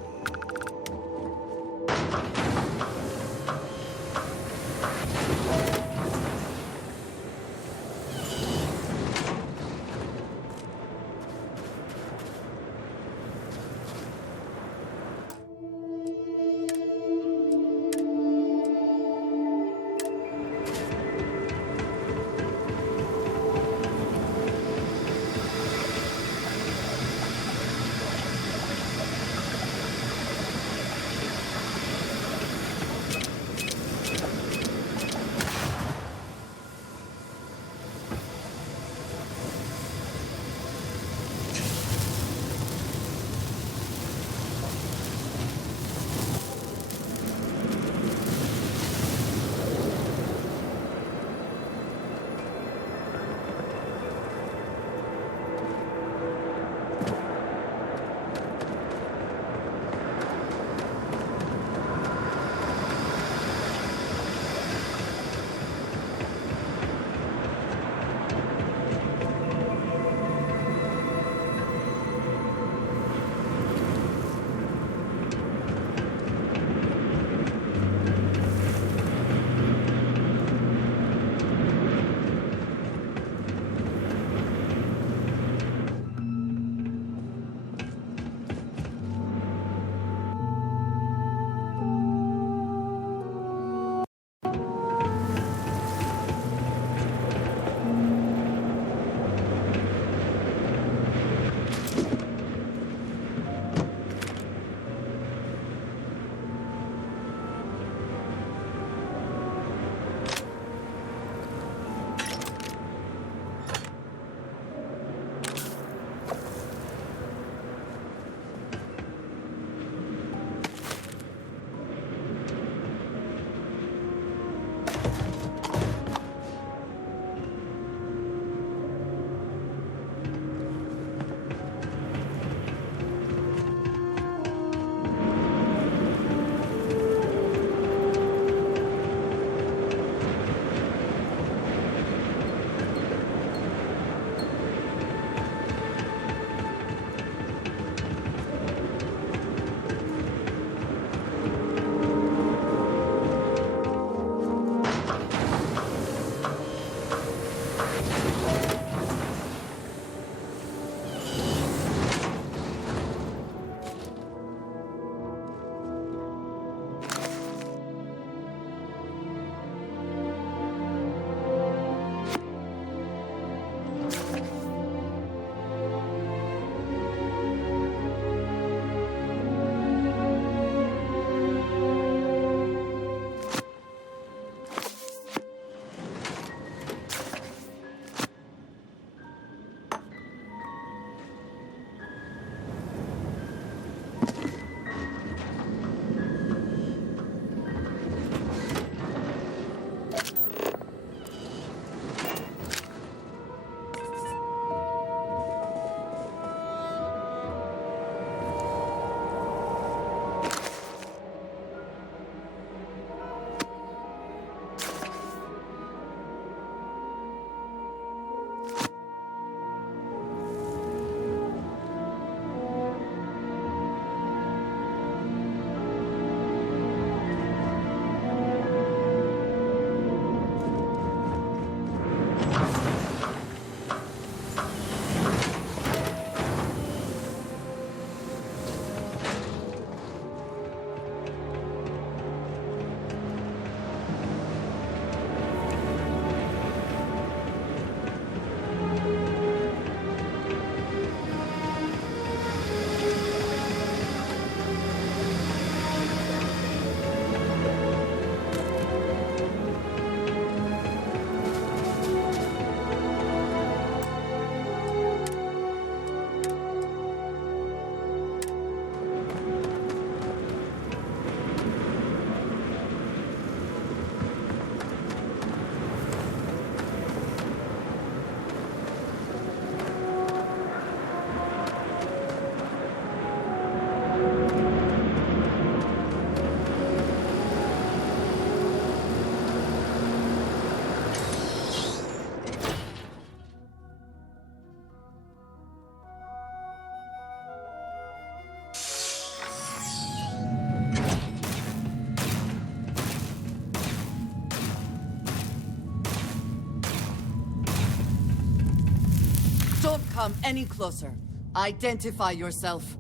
come any closer. Identify yourself.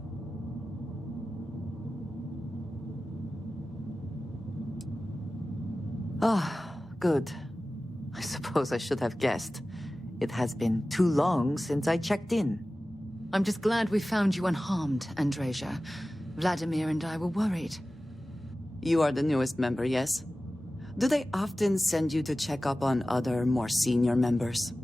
Ah, good. I suppose I should have guessed. It has been too long since I checked in. I'm just glad we found you unharmed, Andreja. Vladimir and I were worried. You are the newest member, yes? Do they often send you to check up on other, more senior members?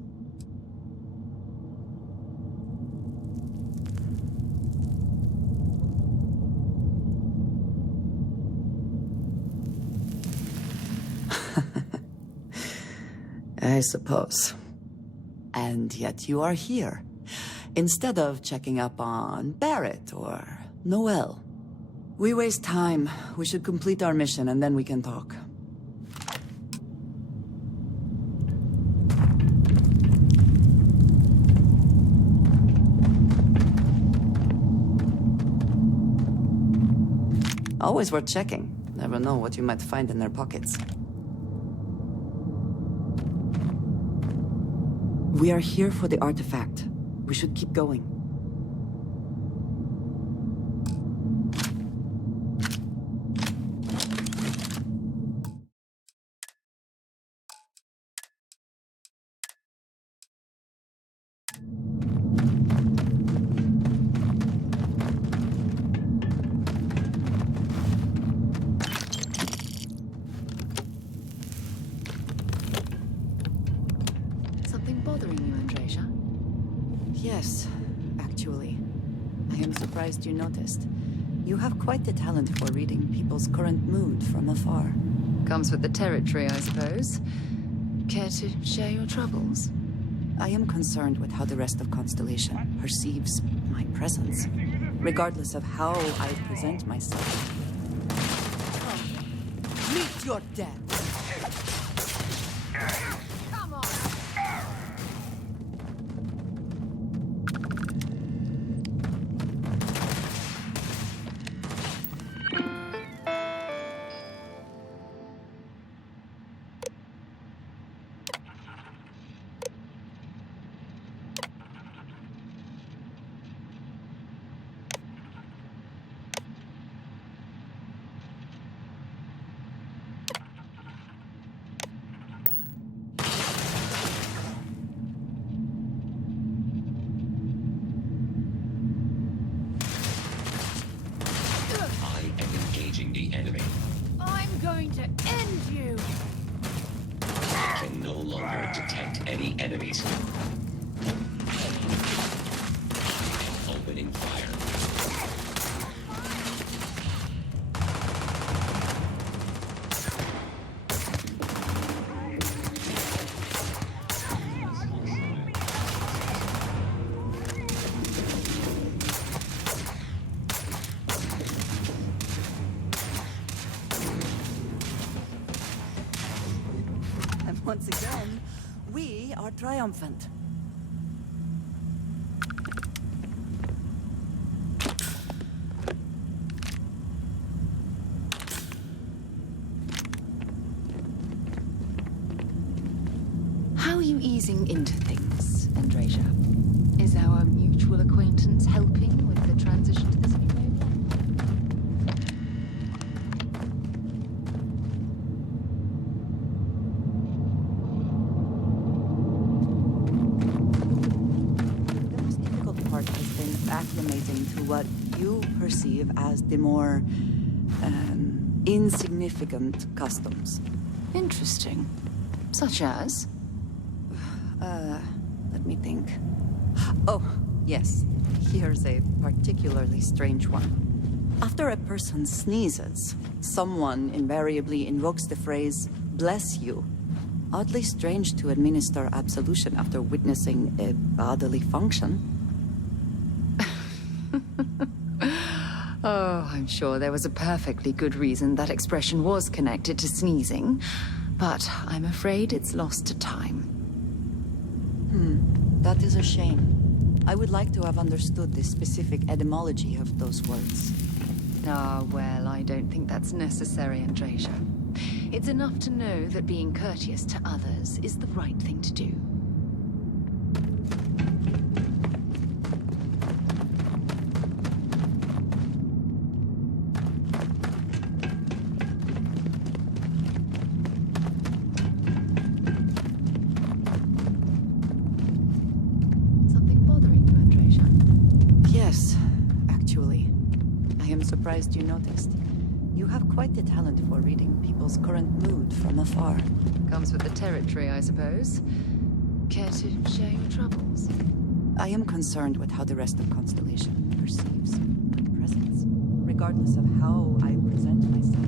I suppose. And yet you are here, instead of checking up on Barrett or Noel. We waste time. We should complete our mission and then we can talk. Always worth checking. Never know what you might find in their pockets. We are here for the artifact. We should keep going. Something bothering you, Andreja? Yes, actually. I am surprised you noticed. You have quite the talent for reading people's current mood from afar. Comes with the territory, I suppose. Care to share your troubles? I am concerned with how the rest of Constellation perceives my presence, regardless of how I present myself. Come, meet your death! Come on! I'm going to end you! I can no longer detect any enemies. Opening fire. Once again, we are triumphant. How are you easing into things, Andreja? Is our mutual acquaintance helping with the transition to this new wavelength? Acclimating to what you perceive as the more insignificant customs. Interesting. Such as? Let me think. Oh, yes. Here's a particularly strange one. After a person sneezes, someone invariably invokes the phrase, "bless you." Oddly strange to administer absolution after witnessing a bodily function. Oh, I'm sure there was a perfectly good reason that expression was connected to sneezing, but I'm afraid it's lost to time. That is a shame. I would like to have understood the specific etymology of those words. Ah, well, I don't think that's necessary, Andreja. It's enough to know that being courteous to others is the right thing to do. Surprised you noticed. You have quite the talent for reading people's current mood from afar. Comes with the territory, I suppose. Care to share your troubles? I am concerned with how the rest of Constellation perceives my presence, regardless of how I present myself.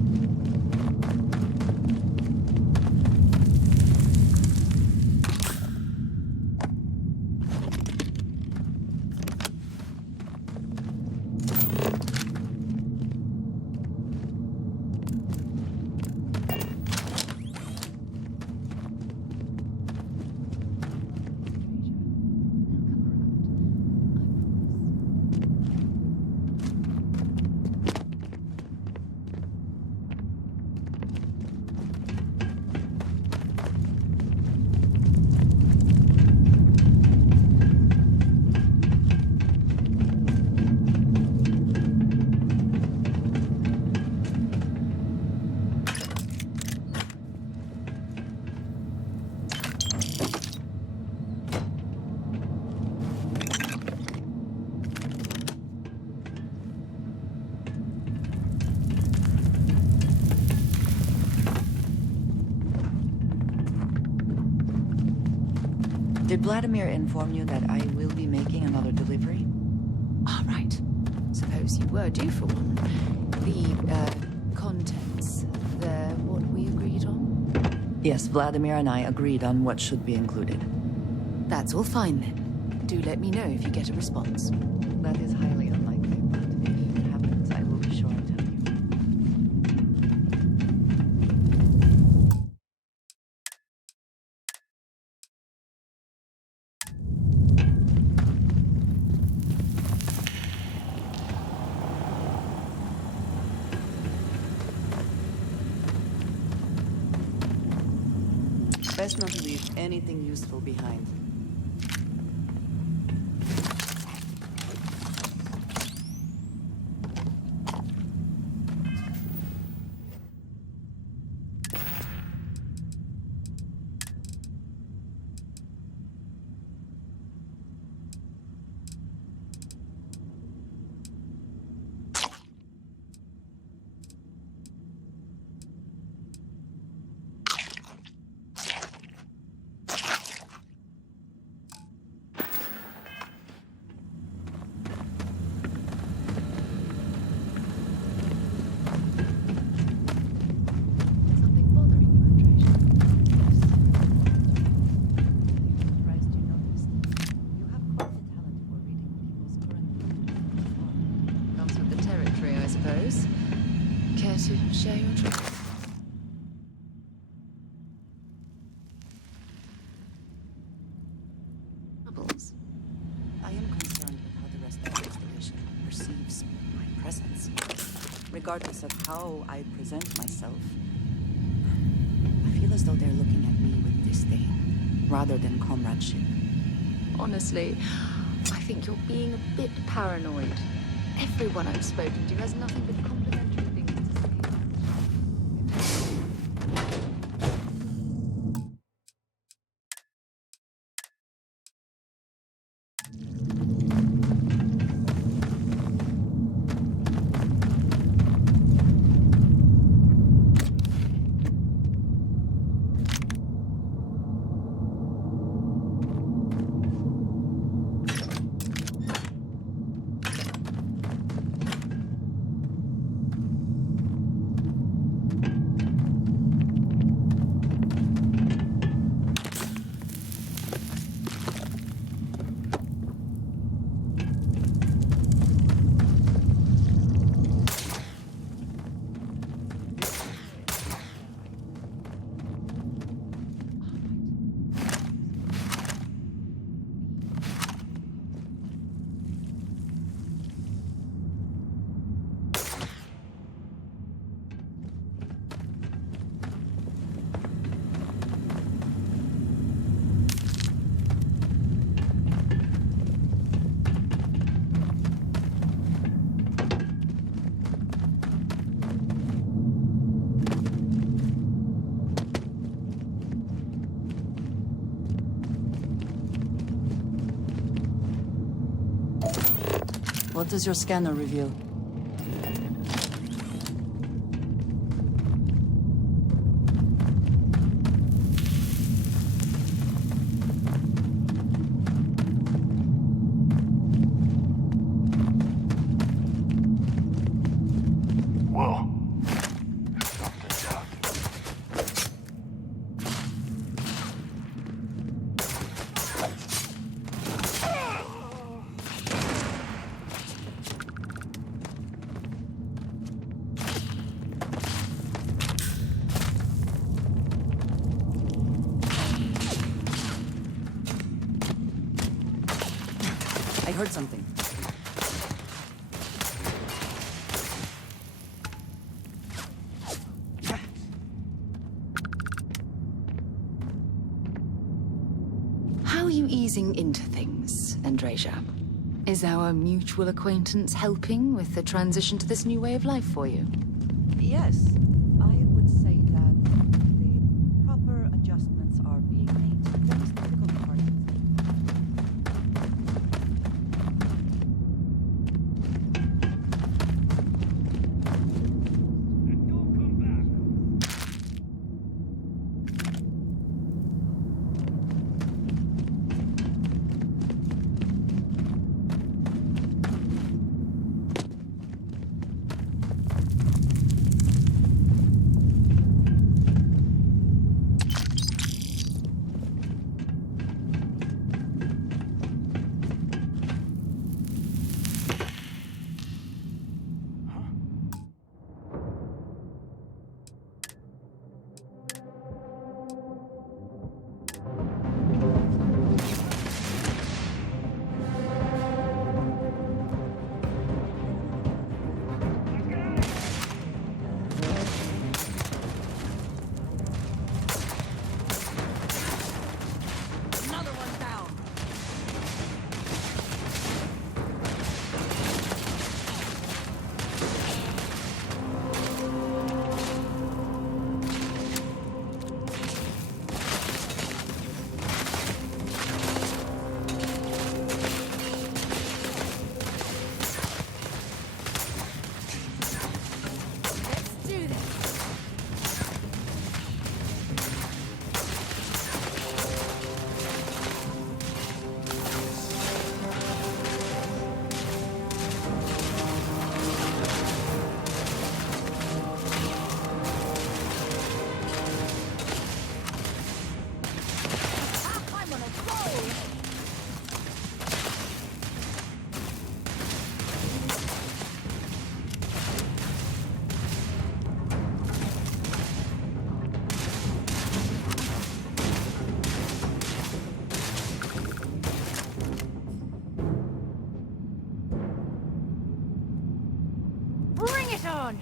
Did Vladimir inform you that I will be making another delivery? All right. Suppose you were due for one. The contents, they're what we agreed on? Yes, Vladimir and I agreed on what should be included. That's all fine then. Do let me know if you get a response. That is highly unlikely, but if it happens, I will be sure to tell you. Best not to leave anything useful behind. Care to share your troubles? I am concerned with how the rest of the Constellation perceives my presence, regardless of how I present myself. I feel as though they're looking at me with disdain, rather than comradeship. Honestly, I think you're being a bit paranoid. Everyone I've spoken to has nothing but complimentary things to say. What does your scanner reveal? heard something. How are you easing into things, Andreja? Is our mutual acquaintance helping with the transition to this new way of life for you? Yes, I would say that the proper adjustments are being made. The most difficult part is... Bring it on!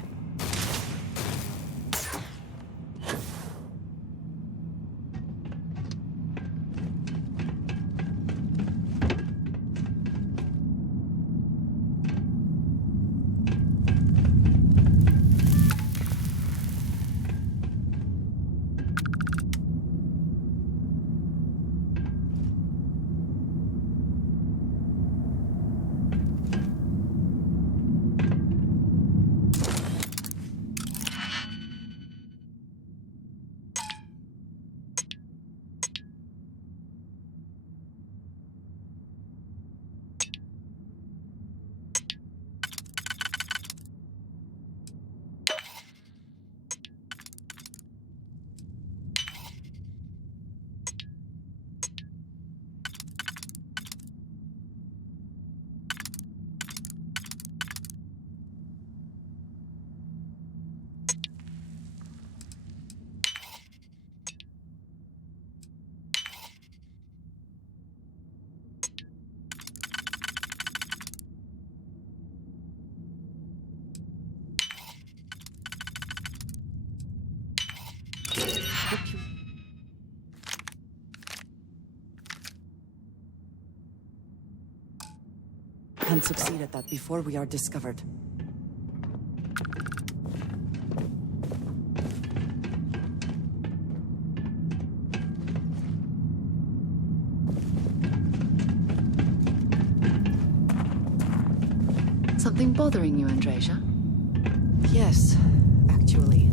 Can't succeed at that before we are discovered. Something bothering you, Andreja? Yes, actually.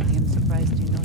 I am surprised you noticed.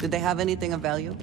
Did they have anything of value?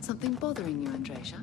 Something bothering you, Andreja?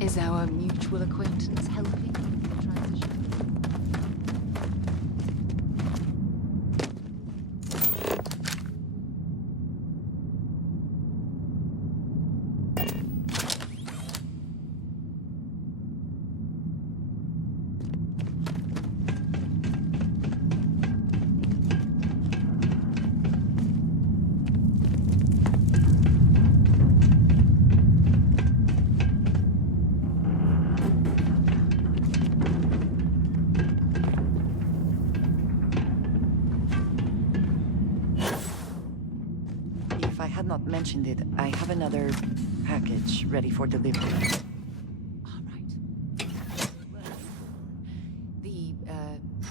Is our mutual acquaintance helping in the transition? If I had not mentioned it, I have another package ready for delivery. All right. The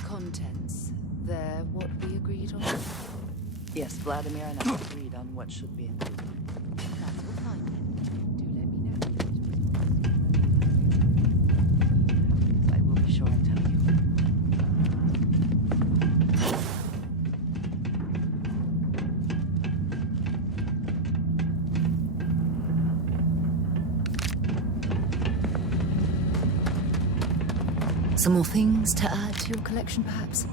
contents, they're what we agreed on? Yes, Vladimir and I agreed on what should be included. That's all fine. Do let me know. I will be sure and tell you. Some more things to add to your collection, perhaps?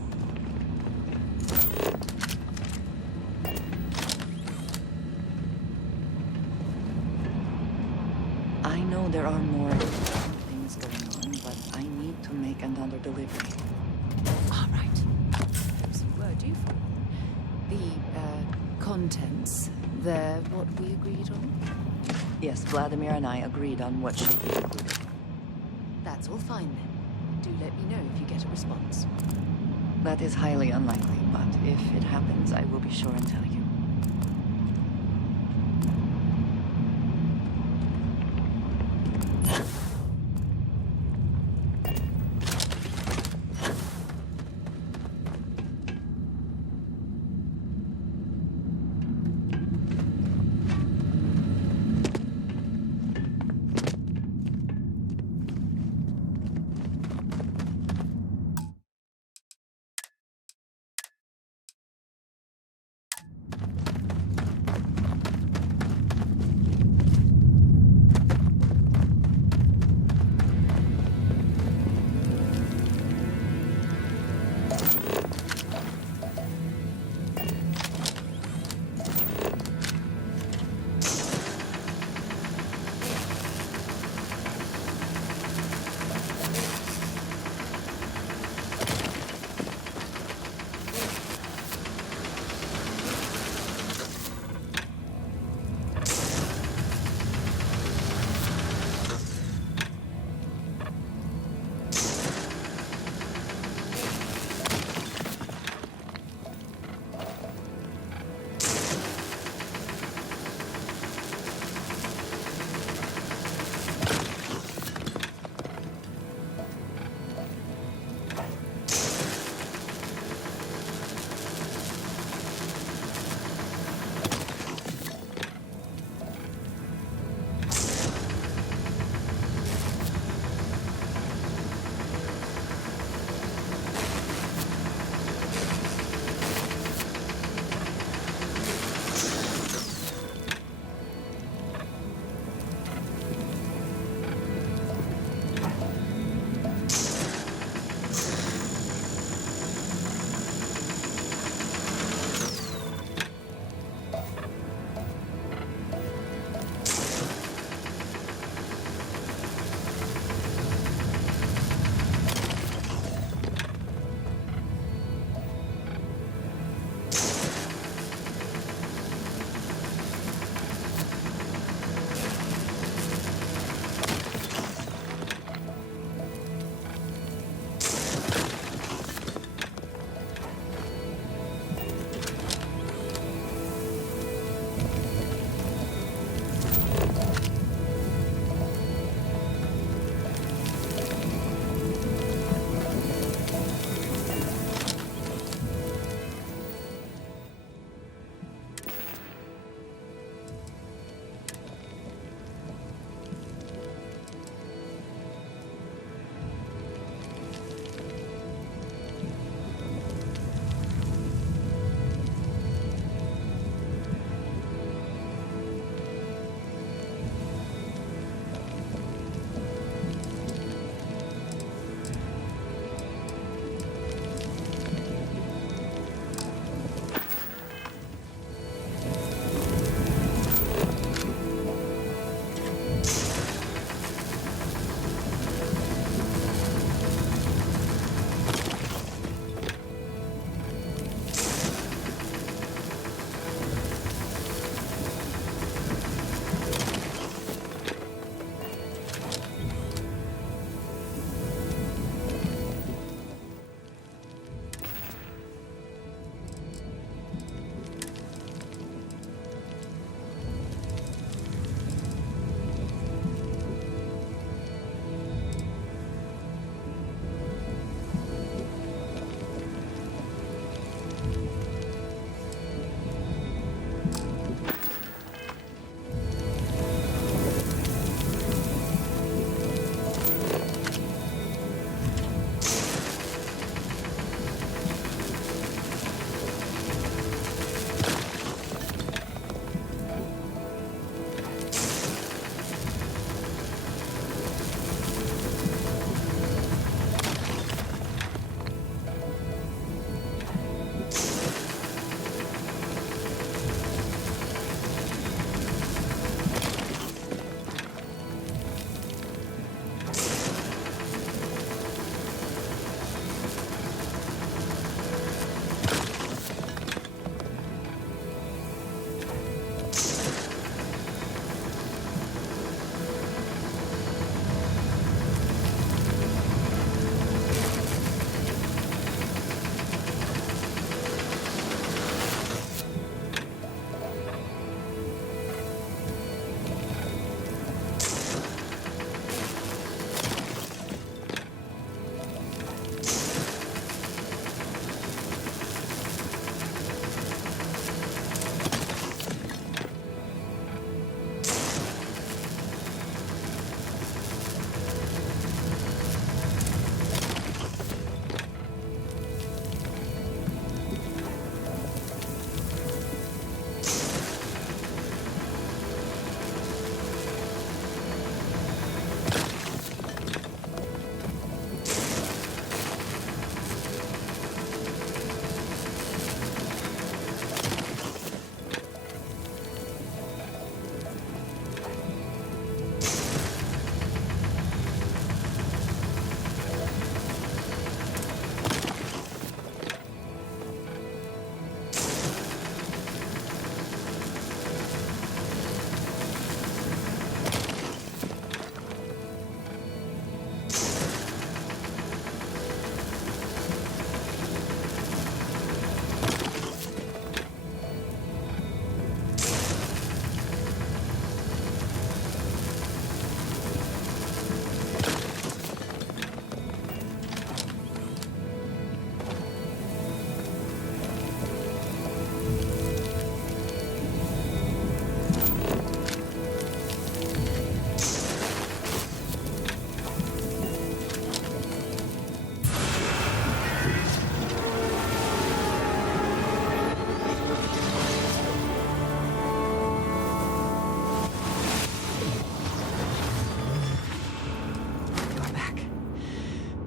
I know there are more things going on, but I need to make another delivery. All right. So were due for. The contents, they're what we agreed on? Yes, Vladimir and I agreed on what should be included. That's all fine then. Do let me know if you get a response. That is highly unlikely, but if it happens, I will be sure and tell you.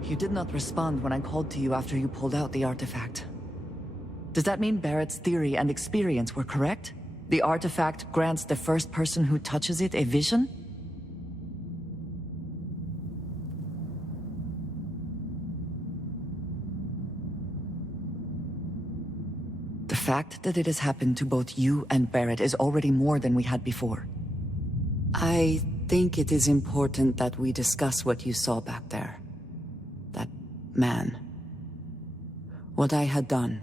You did not respond when I called to you after you pulled out the artifact. Does that mean Barrett's theory and experience were correct? The artifact grants the first person who touches it a vision? The fact that it has happened to both you and Barrett is already more than we had before. I think it is important that we discuss what you saw back there. That man. What I had done.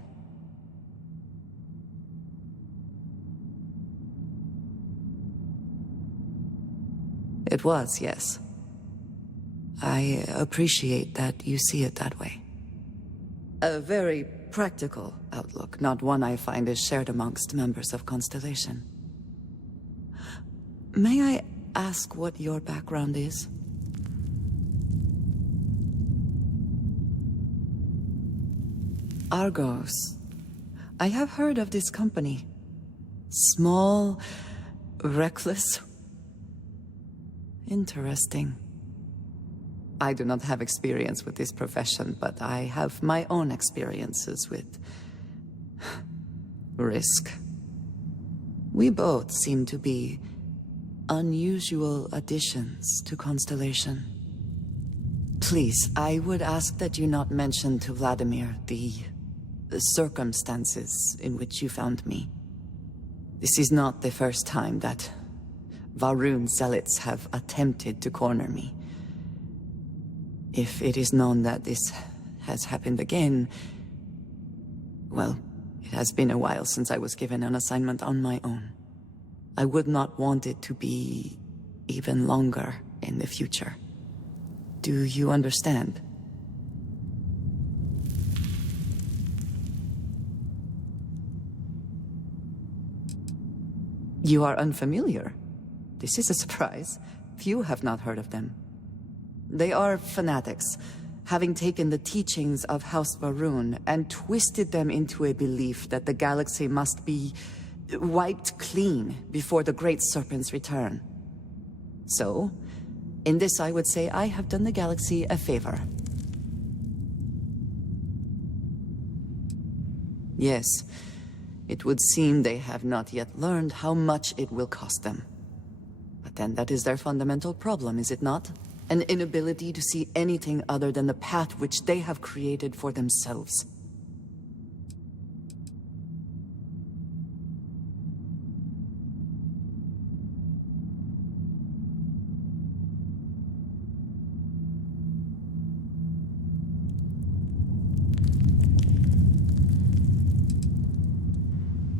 It was, yes. I appreciate that you see it that way. A very practical outlook, not one I find is shared amongst members of Constellation. May I ask what your background is? Argos. I have heard of this company. Small, reckless. Interesting. I do not have experience with this profession, but I have my own experiences with risk. We both seem to be unusual additions to Constellation. Please, I would ask that you not mention to Vladimir the circumstances in which you found me. This is not the first time that Va'ruun zealots have attempted to corner me. If it is known that this has happened again, well, it has been a while since I was given an assignment on my own. I would not want it to be even longer in the future. Do you understand? You are unfamiliar. This is a surprise. Few have not heard of them. They are fanatics, having taken the teachings of House Va'ruun and twisted them into a belief that the galaxy must be wiped clean before the Great Serpent's return. So, in this I would say I have done the galaxy a favor. Yes, it would seem they have not yet learned how much it will cost them. But then that is their fundamental problem, is it not? An inability to see anything other than the path which they have created for themselves.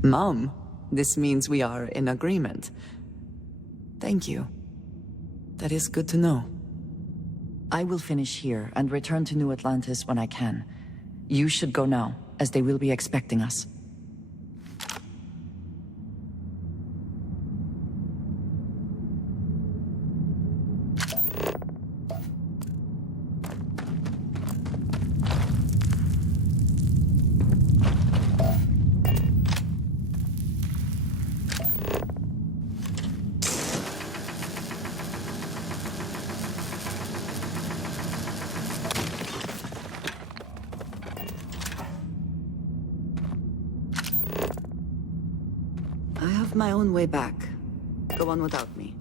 Mom, this means we are in agreement. Thank you. That is good to know. I will finish here and return to New Atlantis when I can. You should go now, as they will be expecting us. My own way back. Go on without me.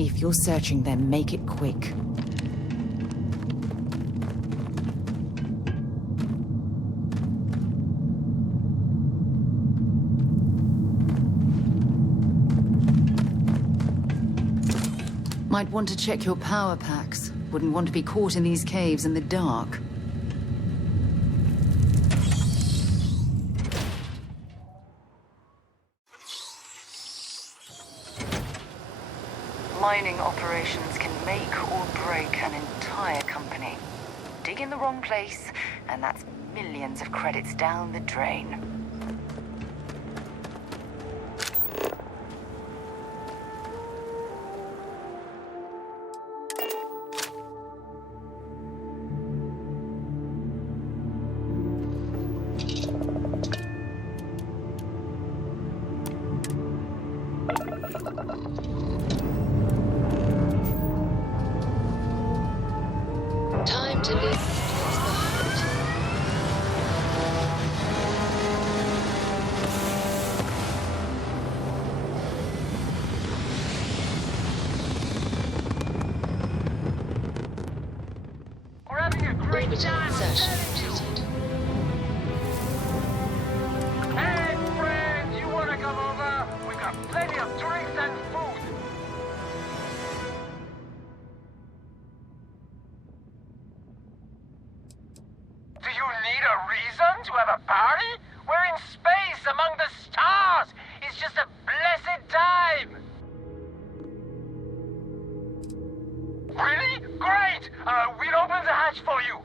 If you're searching them, make it quick. Might want to check your power packs. Wouldn't want to be caught in these caves in the dark. Mining operations can make or break an entire company. Dig in the wrong place, and that's millions of credits down the drain. Time to leave things behind. We're having a great time. Insertion completed. Hey, friends, you wanna come over? We got plenty of drinks and food. Do you need a reason to have a party? We're in space among the stars. It's just a blessed time. Really? Great! We'll open the hatch for you.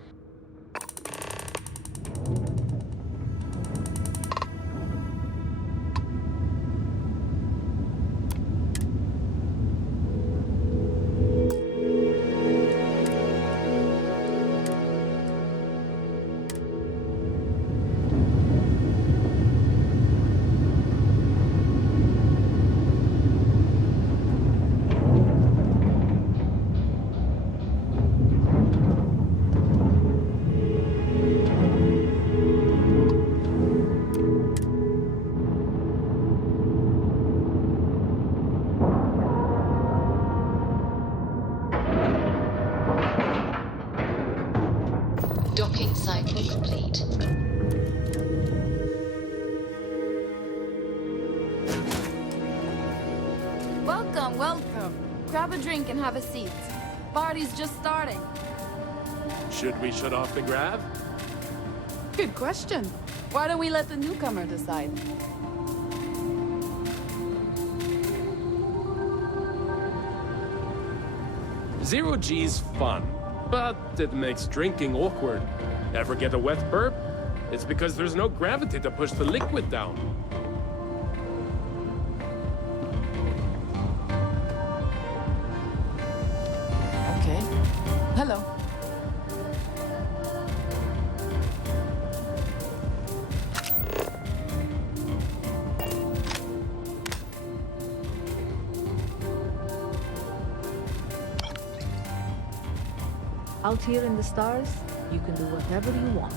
Docking cycle complete. Welcome, welcome. Grab a drink and have a seat. Party's just starting. Should we shut off the grav? Good question. Why don't we let the newcomer decide? Zero G's fun, but it makes drinking awkward. Ever get a wet burp? It's because there's no gravity to push the liquid down. Okay. Hello. Out here in the stars, you can do whatever you want.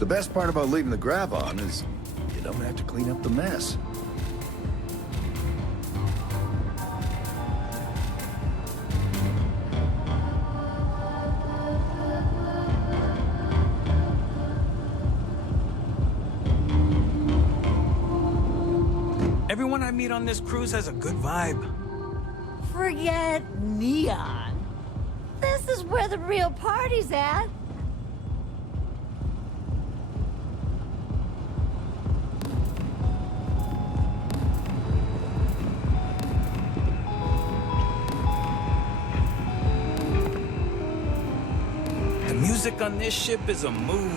The best part about leaving the grav on is you don't have to clean up the mess. Everyone I meet on this cruise has a good vibe. Forget neon. This is where the real party's at. The music on this ship is a mood.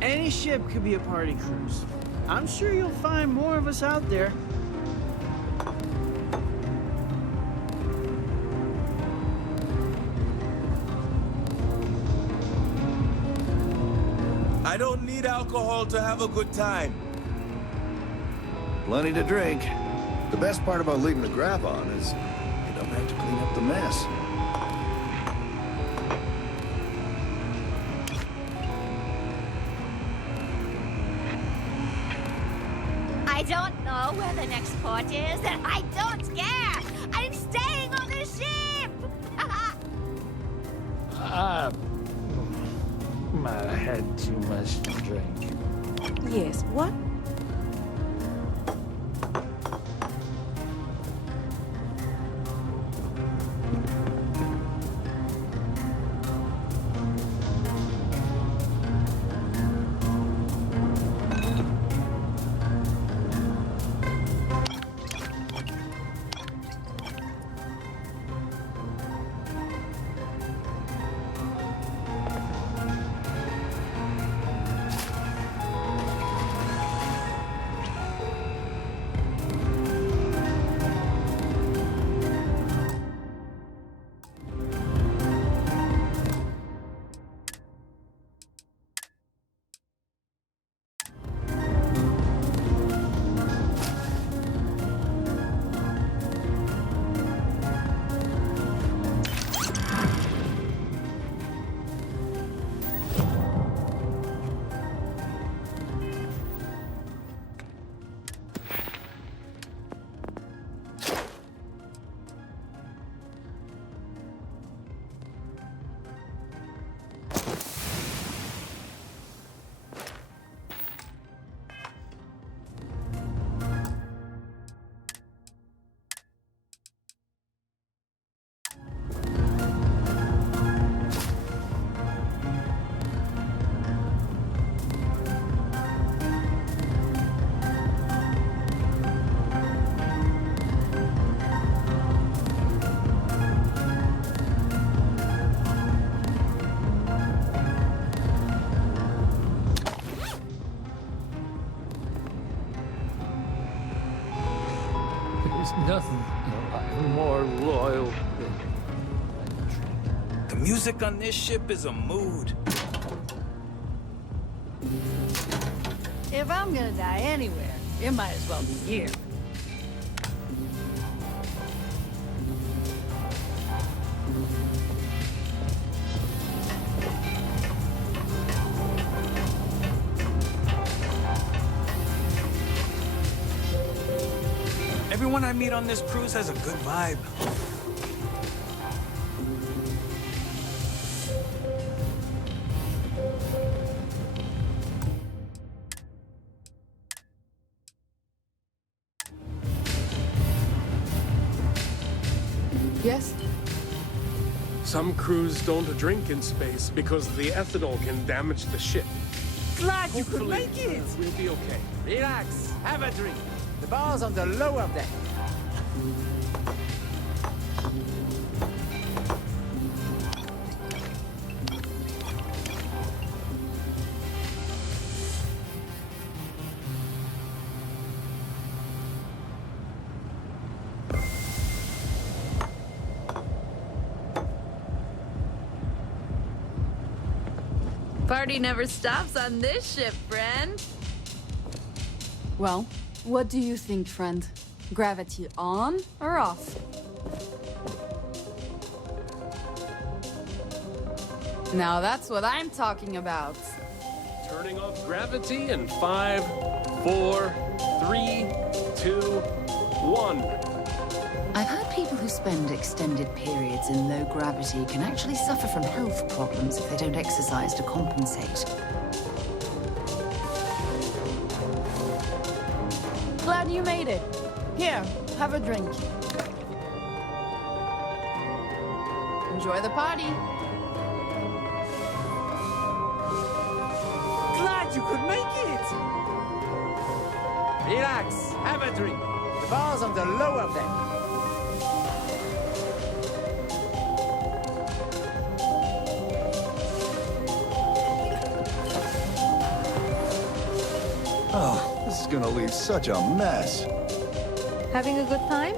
Any ship could be a party cruise. I'm sure you'll find more of us out there. I don't need alcohol to have a good time. Plenty to drink. The best part about leaving the grab on is you don't have to clean up the mess. I don't know where the next port is, and I don't care! I'm staying on the ship! I had too much to drink. Yes, what? There's nothing more loyal than... The music on this ship is a mood. If I'm gonna die anywhere, it might as well be here. Everyone I meet on this cruise has a good vibe. Yes? Some crews don't drink in space because the ethanol can damage the ship. Glad you could Hopefully, make it! We'll be okay. Relax, have a drink. The bar's on the lower deck. Party never stops on this ship, friend. Well, what do you think, friend? Gravity on or off? Now that's what I'm talking about. Turning off gravity in 5, 4, 3, 2, 1. I've heard people who spend extended periods in low gravity can actually suffer from health problems if they don't exercise to compensate. Glad you made it. Here, have a drink. Enjoy the party. Glad you could make it! Relax, have a drink. The bar's on the lower deck. Oh, this is gonna leave such a mess. Having a good time?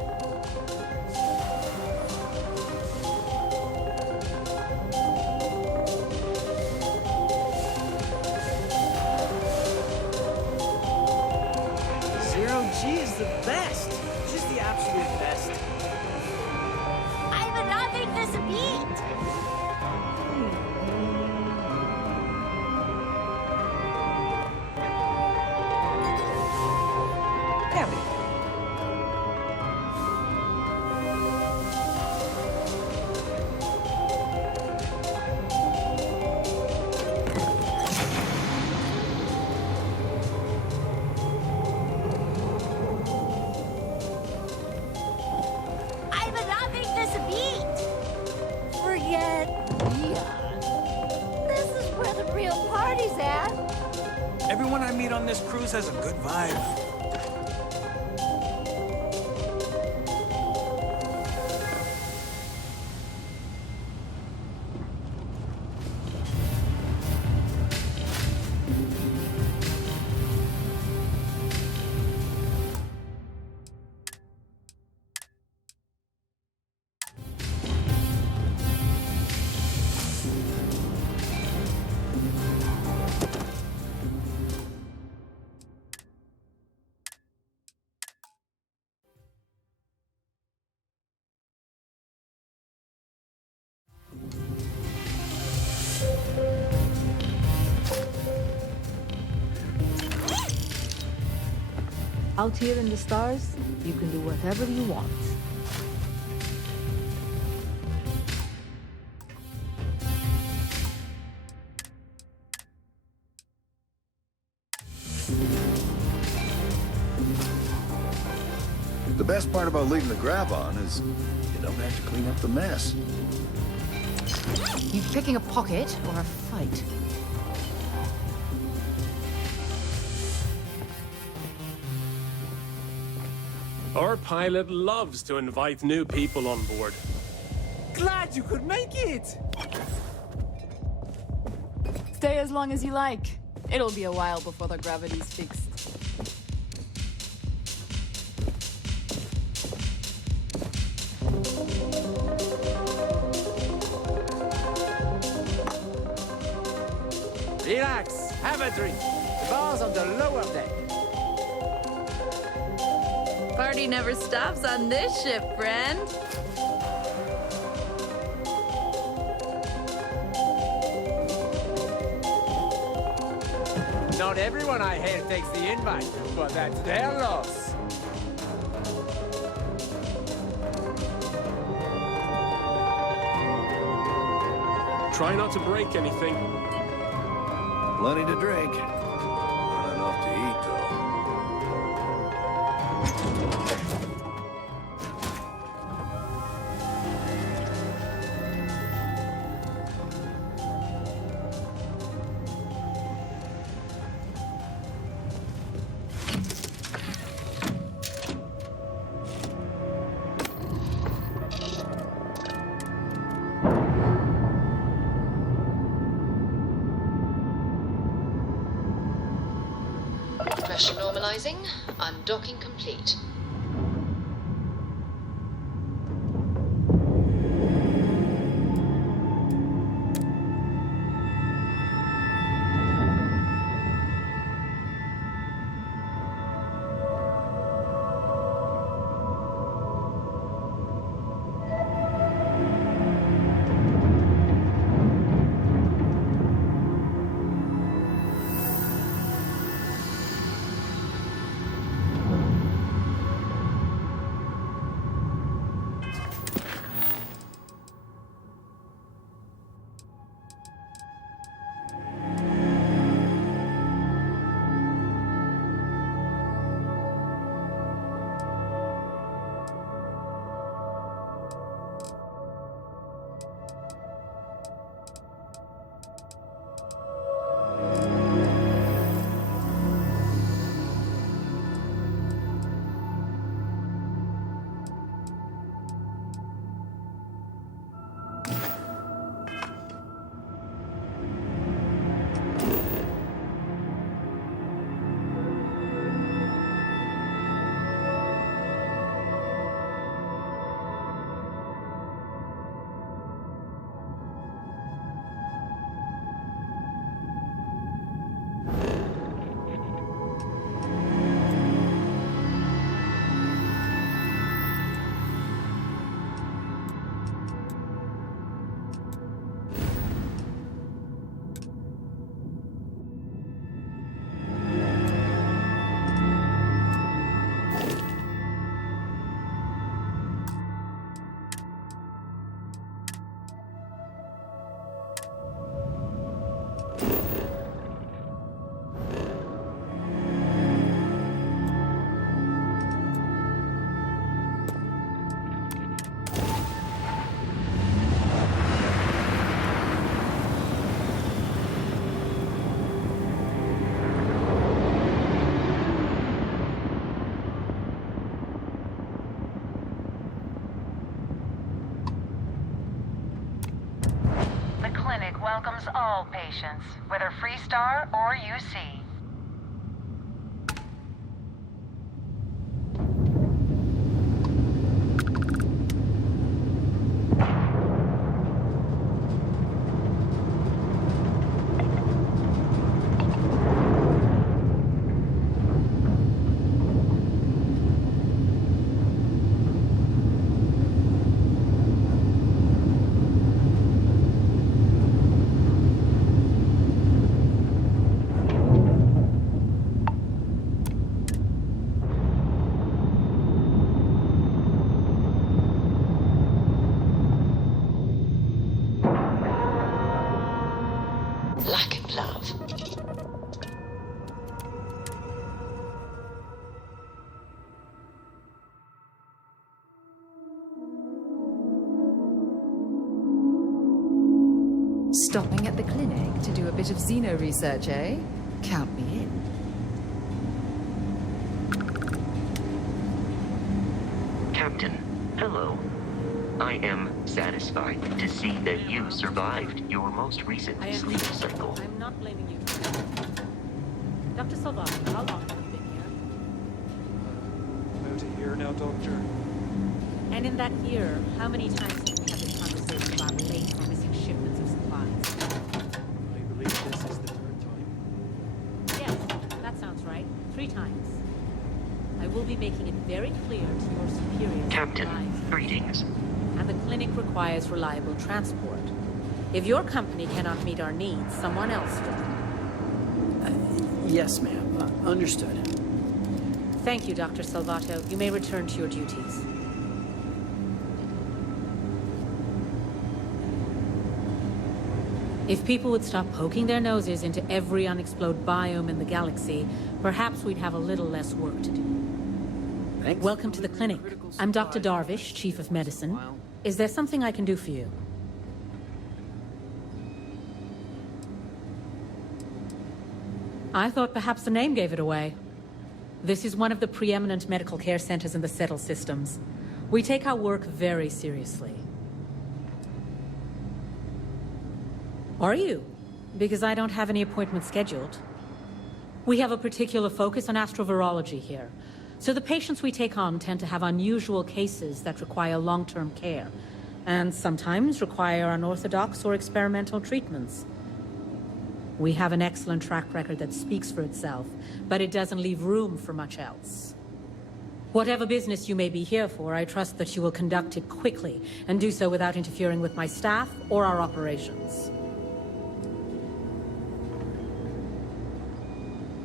get neon. This is where the real party's at. Everyone I meet on this cruise has a good vibe. Out here in the stars, you can do whatever you want. The best part about leaving the grab on is you don't have to clean up the mess. You picking a pocket or a fight? Our pilot loves to invite new people on board. Glad you could make it! Stay as long as you like. It'll be a while before the gravity's fixed. Relax, have a drink. The bar's on the lower deck. Party never stops on this ship, friend. Not everyone I hear takes the invite, but that's their loss. Try not to break anything. Plenty to drink. Not enough to eat, though. Pressure normalizing. Undocking complete. welcomes all patients, whether Freestar or UC. Lack of love. Stopping at the clinic to do a bit of xeno research, eh? Count me in. Captain, hello. I am satisfied to see that you survived your most recent sleep cycle. I'm not blaming you. Dr. Salvato, how long have you been here? About a year now, Doctor. And in that year, how many times have we had this conversation about late or missing shipments of supplies? I believe this is the third time. Yes, that sounds right. 3 times. I will be making it very clear to your superiors. Captain, greetings. And the clinic requires reliable transport. If your company cannot meet our needs, someone else will. Yes, ma'am. Understood. Thank you, Dr. Salvato. You may return to your duties. If people would stop poking their noses into every unexplored biome in the galaxy, perhaps we'd have a little less work to do. Thanks. Welcome to the clinic. I'm Dr. Darvish, Chief of Medicine. Is there something I can do for you? I thought perhaps the name gave it away. This is one of the preeminent medical care centers in the Settle systems. We take our work very seriously. Are you? Because I don't have any appointments scheduled. We have a particular focus on astrovirology here. So the patients we take on tend to have unusual cases that require long-term care, and sometimes require unorthodox or experimental treatments. We have an excellent track record that speaks for itself, but it doesn't leave room for much else. Whatever business you may be here for, I trust that you will conduct it quickly, and do so without interfering with my staff or our operations.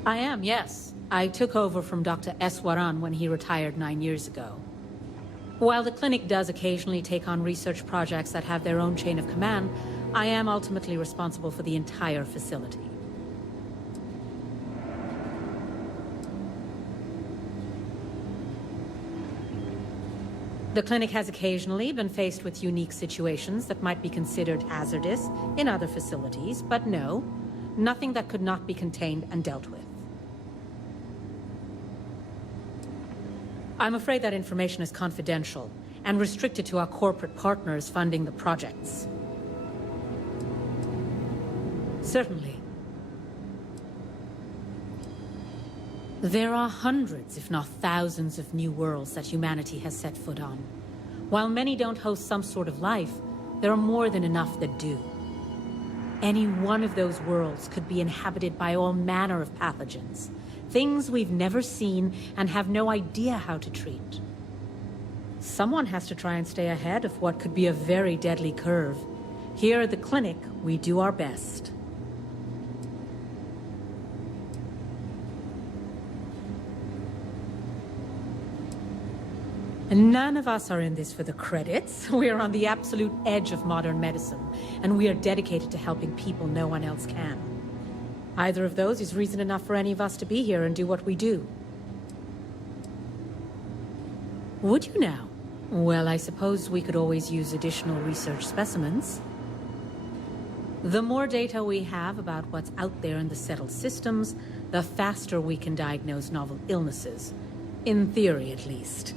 I am, yes. I took over from Dr. Eswaran when he retired 9 years ago. While the clinic does occasionally take on research projects that have their own chain of command, I am ultimately responsible for the entire facility. The clinic has occasionally been faced with unique situations that might be considered hazardous in other facilities, but no, nothing that could not be contained and dealt with. I'm afraid that information is confidential and restricted to our corporate partners funding the projects. Certainly. There are hundreds, if not thousands, of new worlds that humanity has set foot on. While many don't host some sort of life, there are more than enough that do. Any one of those worlds could be inhabited by all manner of pathogens. Things we've never seen and have no idea how to treat. Someone has to try and stay ahead of what could be a very deadly curve. Here at the clinic, we do our best. None of us are in this for the credits. We are on the absolute edge of modern medicine, and we are dedicated to helping people no one else can. Either of those is reason enough for any of us to be here and do what we do. Would you now? Well, I suppose we could always use additional research specimens. The more data we have about what's out there in the settled systems, the faster we can diagnose novel illnesses. In theory, at least.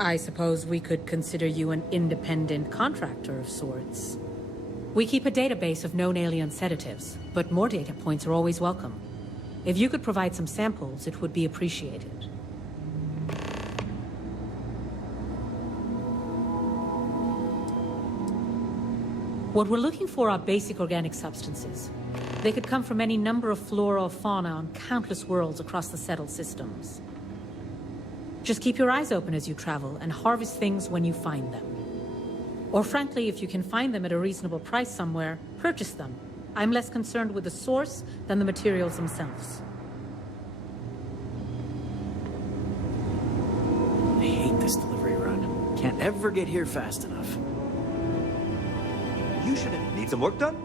I suppose we could consider you an independent contractor of sorts. We keep a database of known alien sedatives, but more data points are always welcome. If you could provide some samples, it would be appreciated. What we're looking for are basic organic substances. They could come from any number of flora or fauna on countless worlds across the settled systems. Just keep your eyes open as you travel and harvest things when you find them. Or frankly, if you can find them at a reasonable price somewhere, purchase them. I'm less concerned with the source than the materials themselves. I hate this delivery run. Can't ever get here fast enough. You shouldn't need some work done?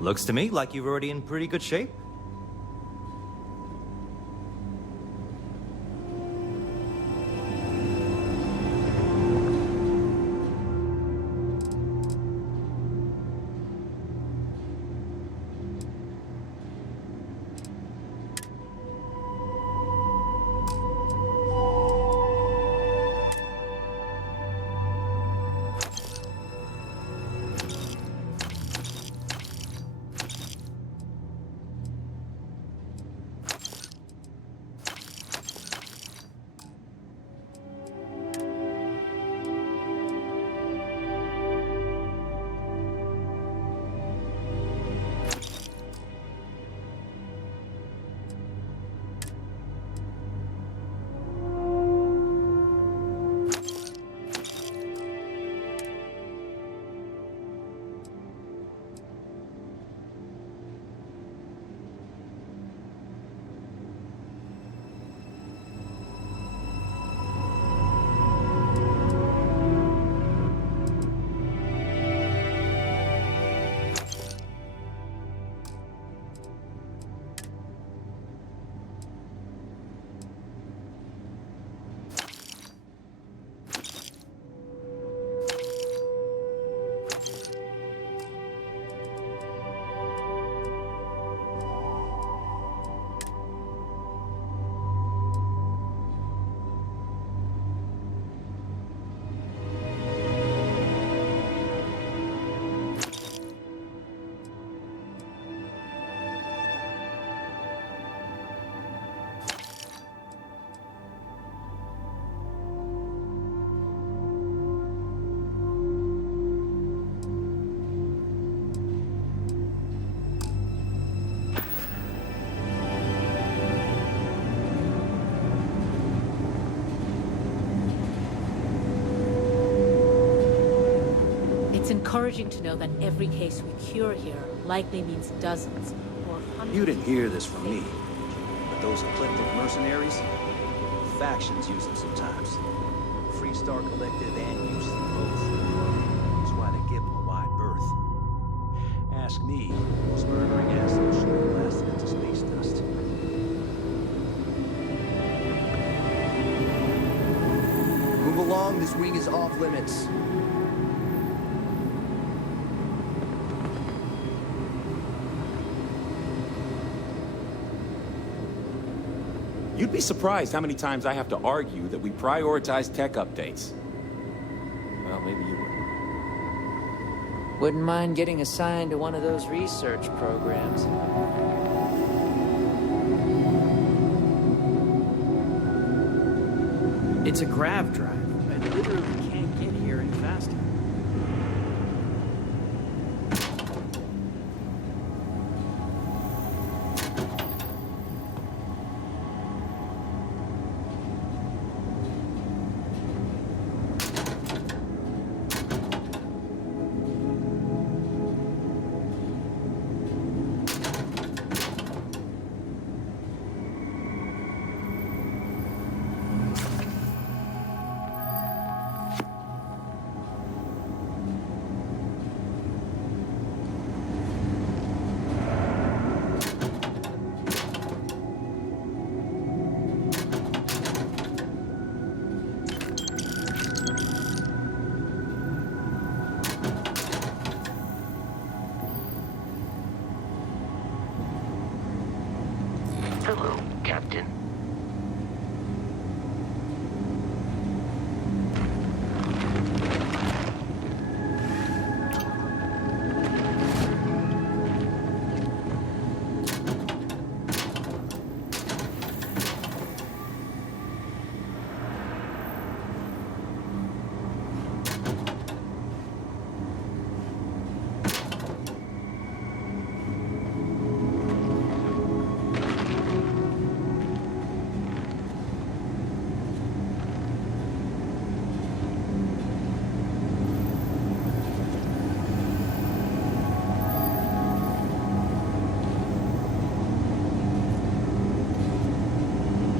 Looks to me like you're already in pretty good shape. It's encouraging to know that every case we cure here likely means dozens or hundreds. You didn't hear this from me, but those eclectic mercenaries, factions use them sometimes. Freestar Collective and UC both. That's why they give them a wide berth. Ask me, those murdering assholes should have blasted into space dust. Move along, this wing is off limits. You'd be surprised how many times I have to argue that we prioritize tech updates. Well, maybe you wouldn't. Wouldn't mind getting assigned to one of those research programs. It's a grav drive. I literally